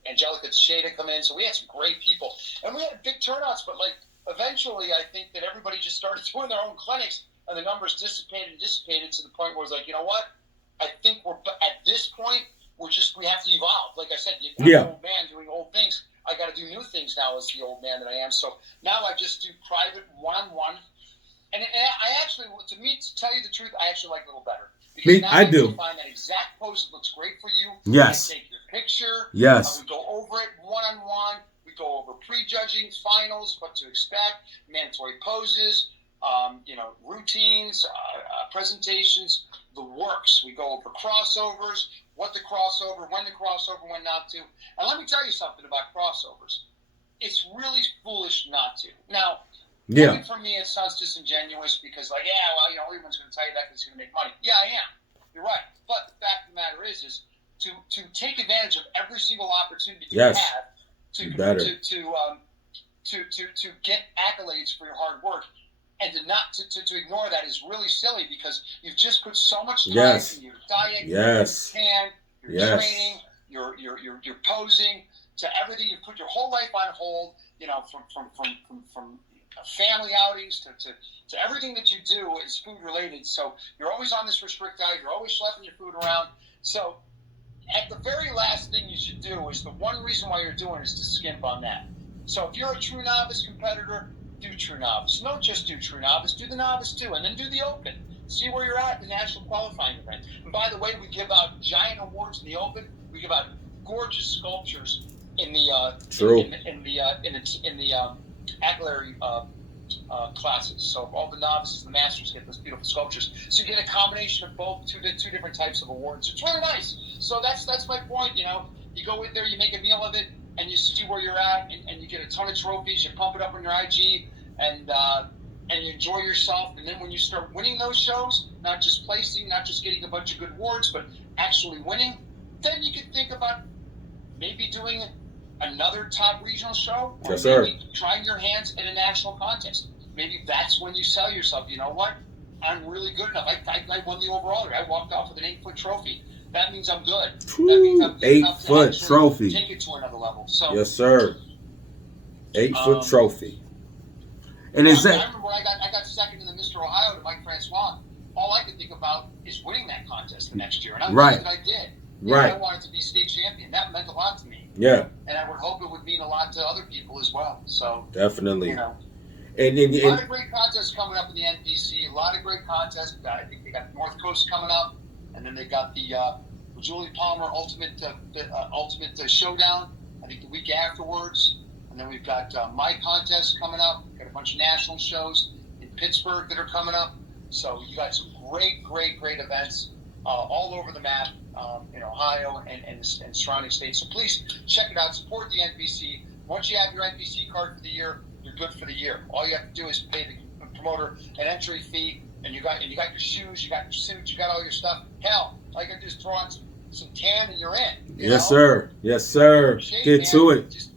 Angelica Teixeira come in. So we had some great people, and we had big turnouts. But like eventually, I think that everybody just started doing their own clinics, and the numbers dissipated to the point where it's like, you know what? I think we're at this point. We have to evolve. Like I said, I'm an old man doing old things. I got to do new things now as the old man that I am. So now I just do private one-on-one. And I actually, to tell you the truth, I actually like it a little better. Because now I do. Find that exact pose that looks great for you. Yes. I take your picture. Yes. We go over it one-on-one. We go over prejudging, finals, what to expect, mandatory poses, routines, presentations, the works. We go over crossovers, what to crossover, when not to. And let me tell you something about crossovers. It's really foolish not to. Now, for me, it sounds disingenuous because, like, everyone's going to tell you that because it's going to make money. Yeah, I am. You're right. But the fact of the matter is to take advantage of every single opportunity you have to get accolades for your hard work. And to ignore that is really silly because you've just put so much time in your diet, your training, your posing, to everything. You put your whole life on hold. You know, from family outings to everything that you do is food related. So you're always on this restrict diet. You're always schlepping your food around. So at the very last thing you should do is the one reason why you're doing it is to skimp on that. So if you're a true novice competitor, do true novice. Don't just do true novice, do the novice too, and then do the open. See where you're at in the national qualifying event. And by the way, we give out giant awards in the open. We give out gorgeous sculptures in the accolade classes. So all the novices, the masters get those beautiful sculptures. So you get a combination of both, two different types of awards. It's really nice. So that's my point. You know, you go in there, you make a meal of it, and you see where you're at, and you get a ton of trophies. You pump it up on your IG, and you enjoy yourself. And then when you start winning those shows, not just placing, not just getting a bunch of good awards, but actually winning, then you can think about maybe doing another top regional show, or maybe trying your hands at a national contest. Maybe that's when you sell yourself. You know what? I'm really good enough. I won the overall. I walked off with an 8-foot trophy. That means I'm good. That means I'm good enough to 8-foot trophy. Take it to another level. So yes, sir. 8-foot trophy. And I remember when I got second in the Mr. Ohio to Mike Francois. All I could think about is winning that contest the next year, and I'm glad that I did. I wanted to be state champion. That meant a lot to me. Yeah. And I would hope it would mean a lot to other people as well. So definitely. You know. And a lot of great contests coming up in the NPC. A lot of great contests. I think they got North Coast coming up, and then they got the Julie Palmer Ultimate Showdown. I think the week afterwards, and then we've got my contest coming up. We've got a bunch of national shows in Pittsburgh that are coming up. So you got some great events all over the map in Ohio and surrounding states. So please check it out. Support the NPC. Once you have your NPC card for the year, you're good for the year. All you have to do is pay the promoter an entry fee, and you got your shoes, you got your suit, you got all your stuff. Hell, all you got to do is throw on some tan and you're in. Yes, sir. Yes, sir. Get to it. Just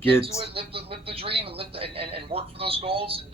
get to it. Live the dream and work for those goals.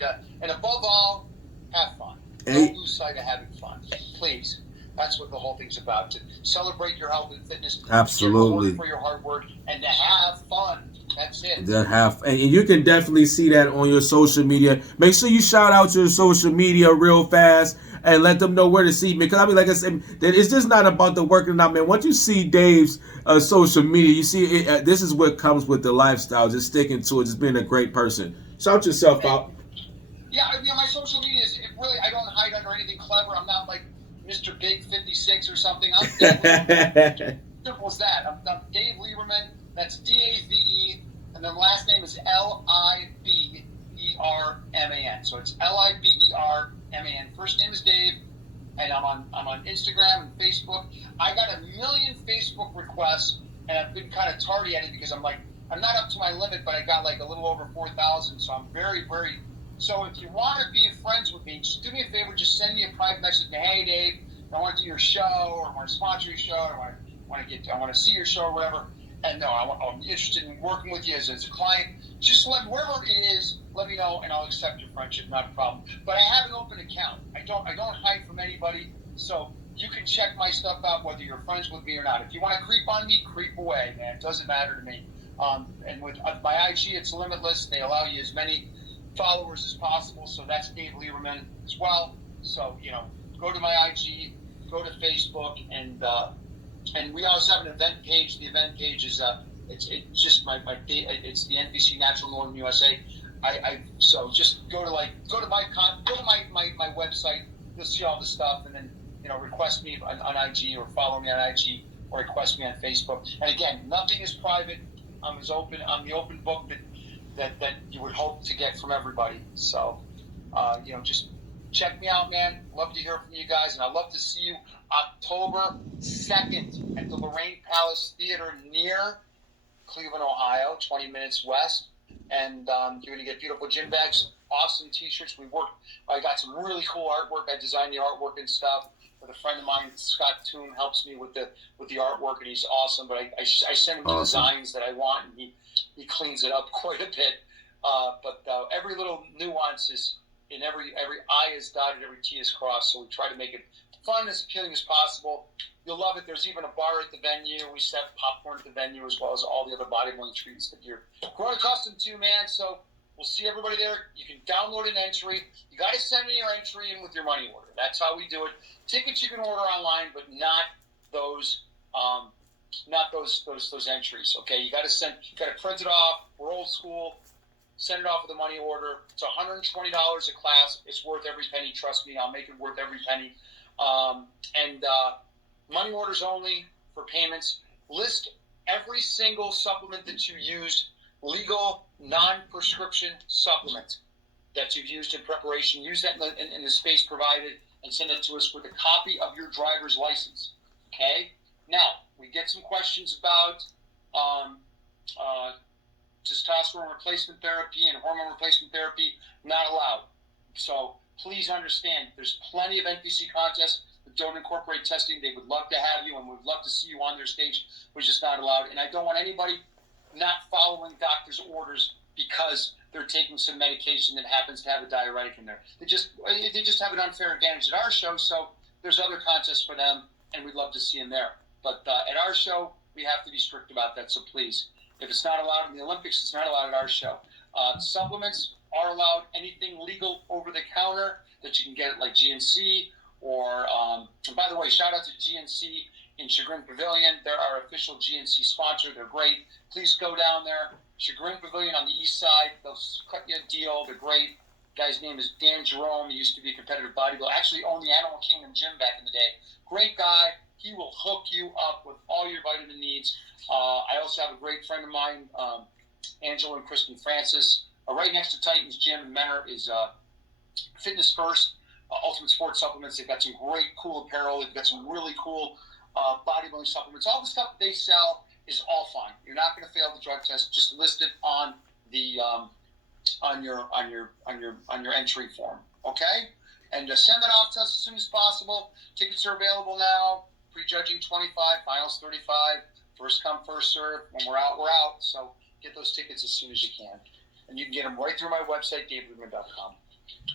And above all, have fun. Don't lose sight of having fun. Please. That's what the whole thing's about. To celebrate your health and fitness. Absolutely. For your hard work and to have fun. That's it. And you can definitely see that on your social media. Make sure you shout out your social media real fast and let them know where to see me. Because I mean, like I said, it's just not about the working out, man. Once you see Dave's social media, you see this is what comes with the lifestyle. Just sticking to it, just being a great person. Shout yourself out. Yeah, my social media is really, I don't hide under anything clever. I'm not like Mr. Big 56 or something. I'm simple as that. I'm Dave Liberman. That's D-A-V-E, and then last name is L-I-B-E-R-M-A-N. So it's L-I-B-E-R-M-A-N. First name is Dave, and I'm on Instagram and Facebook. I got 1 million Facebook requests, and I've been kind of tardy at it because I'm like, I'm not up to my limit, but I got like a little over 4,000. So I'm very, very. So if you want to be friends with me, just do me a favor. Just send me a private message. Hey, Dave, I want to do your show, or I want to sponsor your show, or I want to see your show, or whatever. And no, I'm interested in working with you as a client. Just wherever it is, let me know, and I'll accept your friendship. Not a problem. But I have an open account. I don't hide from anybody. So you can check my stuff out, whether you're friends with me or not. If you want to creep on me, creep away, man. It doesn't matter to me. And with my IG, it's limitless. They allow you as many followers as possible. So that's Dave Lieberman as well. So, go to my IG, go to Facebook, and we also have an event page. The event page is it's just it's the NBC Natural Northern USA. So just go to my website. You'll see all the stuff, and then request me on IG, or follow me on IG, or request me on Facebook. And again, nothing is private. I'm the open book that you would hope to get from everybody. So, just check me out, man. Love to hear from you guys, and I'd love to see you October 2nd at the Lorraine Palace Theater near Cleveland, Ohio, 20 minutes west. And you're going to get beautiful gym bags, awesome T-shirts. I got some really cool artwork. I designed the artwork and stuff with a friend of mine, Scott Toom, helps me with the artwork, and he's awesome. But I send him the designs that I want, and he cleans it up quite a bit. But every little nuance is in every I is dotted, every T is crossed. So we try to make it fun, as appealing as possible. You'll love it. There's even a bar at the venue. We set popcorn at the venue, as well as all the other bodybuilding treats that you're growing accustomed to, man. So we'll see everybody there. You can download an entry. You got to send me your entry in with your money order. That's how we do it. Tickets you can order online, but not those entries. Okay, you got to print it off. We're old school. Send it off with a money order. It's $120 a class. It's worth every penny. Trust me, I'll make it worth every penny. And money orders only for payments. List every single supplement that you used, legal, non-prescription supplement that you've used in preparation. Use that in the space provided, and send it to us with a copy of your driver's license. Okay? Now, we get some questions about testosterone replacement therapy and hormone replacement therapy. Not allowed. So please understand, there's plenty of NPC contests that don't incorporate testing. They would love to have you, and would love to see you on their stage, which is not allowed. And I don't want anybody not following doctor's orders because they're taking some medication that happens to have a diuretic in there. They just have an unfair advantage at our show, so there's other contests for them, and we'd love to see them there. But at our show, we have to be strict about that, so please. If it's not allowed in the Olympics, it's not allowed at our show. Supplements are allowed. Anything legal over the counter that you can get at like GNC, or and by the way, shout out to GNC in Chagrin Pavilion. They're our official GNC sponsor. They're great. Please go down there. Chagrin Pavilion on the east side. They'll cut you a deal. They're great. Guy's name is Dan Jerome. He used to be a competitive bodybuilder. Actually owned the Animal Kingdom gym back in the day. Great guy. He will hook you up with all your vitamin needs. I also have a great friend of mine, Angela and Kristen Francis. Right next to Titan's Gym in Menor is Fitness First, Ultimate Sports Supplements. They've got some great, cool apparel. They've got some really cool bodybuilding supplements. All the stuff they sell is all fine. You're not going to fail the drug test. Just list it on the on your entry form. Okay, and send that off to us as soon as possible. Tickets are available now. Prejudging 25, finals 35. First come, first serve. When we're out, we're out. So get those tickets as soon as you can. And you can get them right through my website, davelumen.com.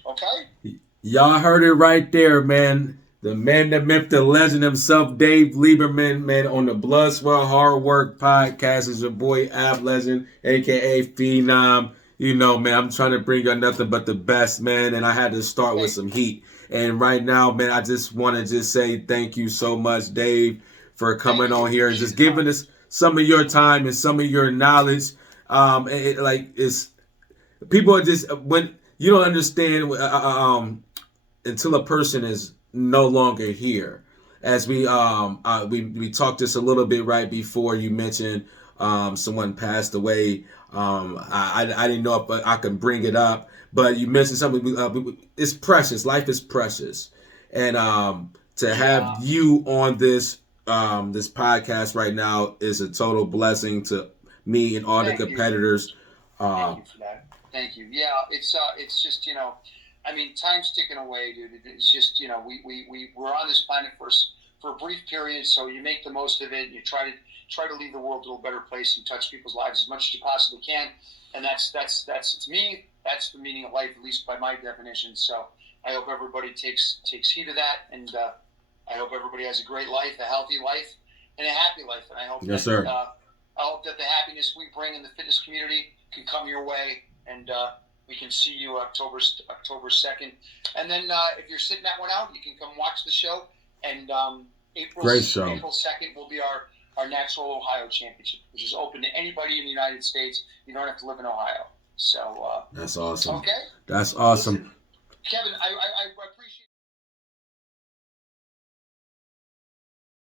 Okay? Y'all heard it right there, man. The man, the myth, the legend himself, Dave Lieberman, man, on the Blood, Sweat, Hard Work podcast is your boy, Ab Legend, a.k.a. Phenom. You know, man, I'm trying to bring you nothing but the best, man, and I had to start with some heat. And right now, man, I just want to just say thank you so much, Dave, for coming on here and just giving us some of your time and some of your knowledge. People are just, when you don't understand until a person is no longer here. As we talked just a little bit right before you mentioned someone passed away. I didn't know if I can bring it up, but you mentioned something. It's precious. Life is precious, and to have you on this podcast right now is a total blessing to me and all the Thank you. competitors. Thank you for that. Thank you. Yeah, it's just, I mean, time's ticking away, dude. It's just, we're on this planet for a brief period, so you make the most of it. And you try to leave the world a little better place and touch people's lives as much as you possibly can. And that's to me, that's the meaning of life, at least by my definition. So I hope everybody takes heed of that, and I hope everybody has a great life, a healthy life, and a happy life. And I hope I hope that the happiness we bring in the fitness community can come your way, and we can see you October 2nd. And then if you're sitting that one out, you can come watch the show. And April 2nd will be our Natural Ohio Championship, which is open to anybody in the United States. You don't have to live in Ohio. So that's awesome. Okay. That's awesome. Listen, Kevin, I appreciate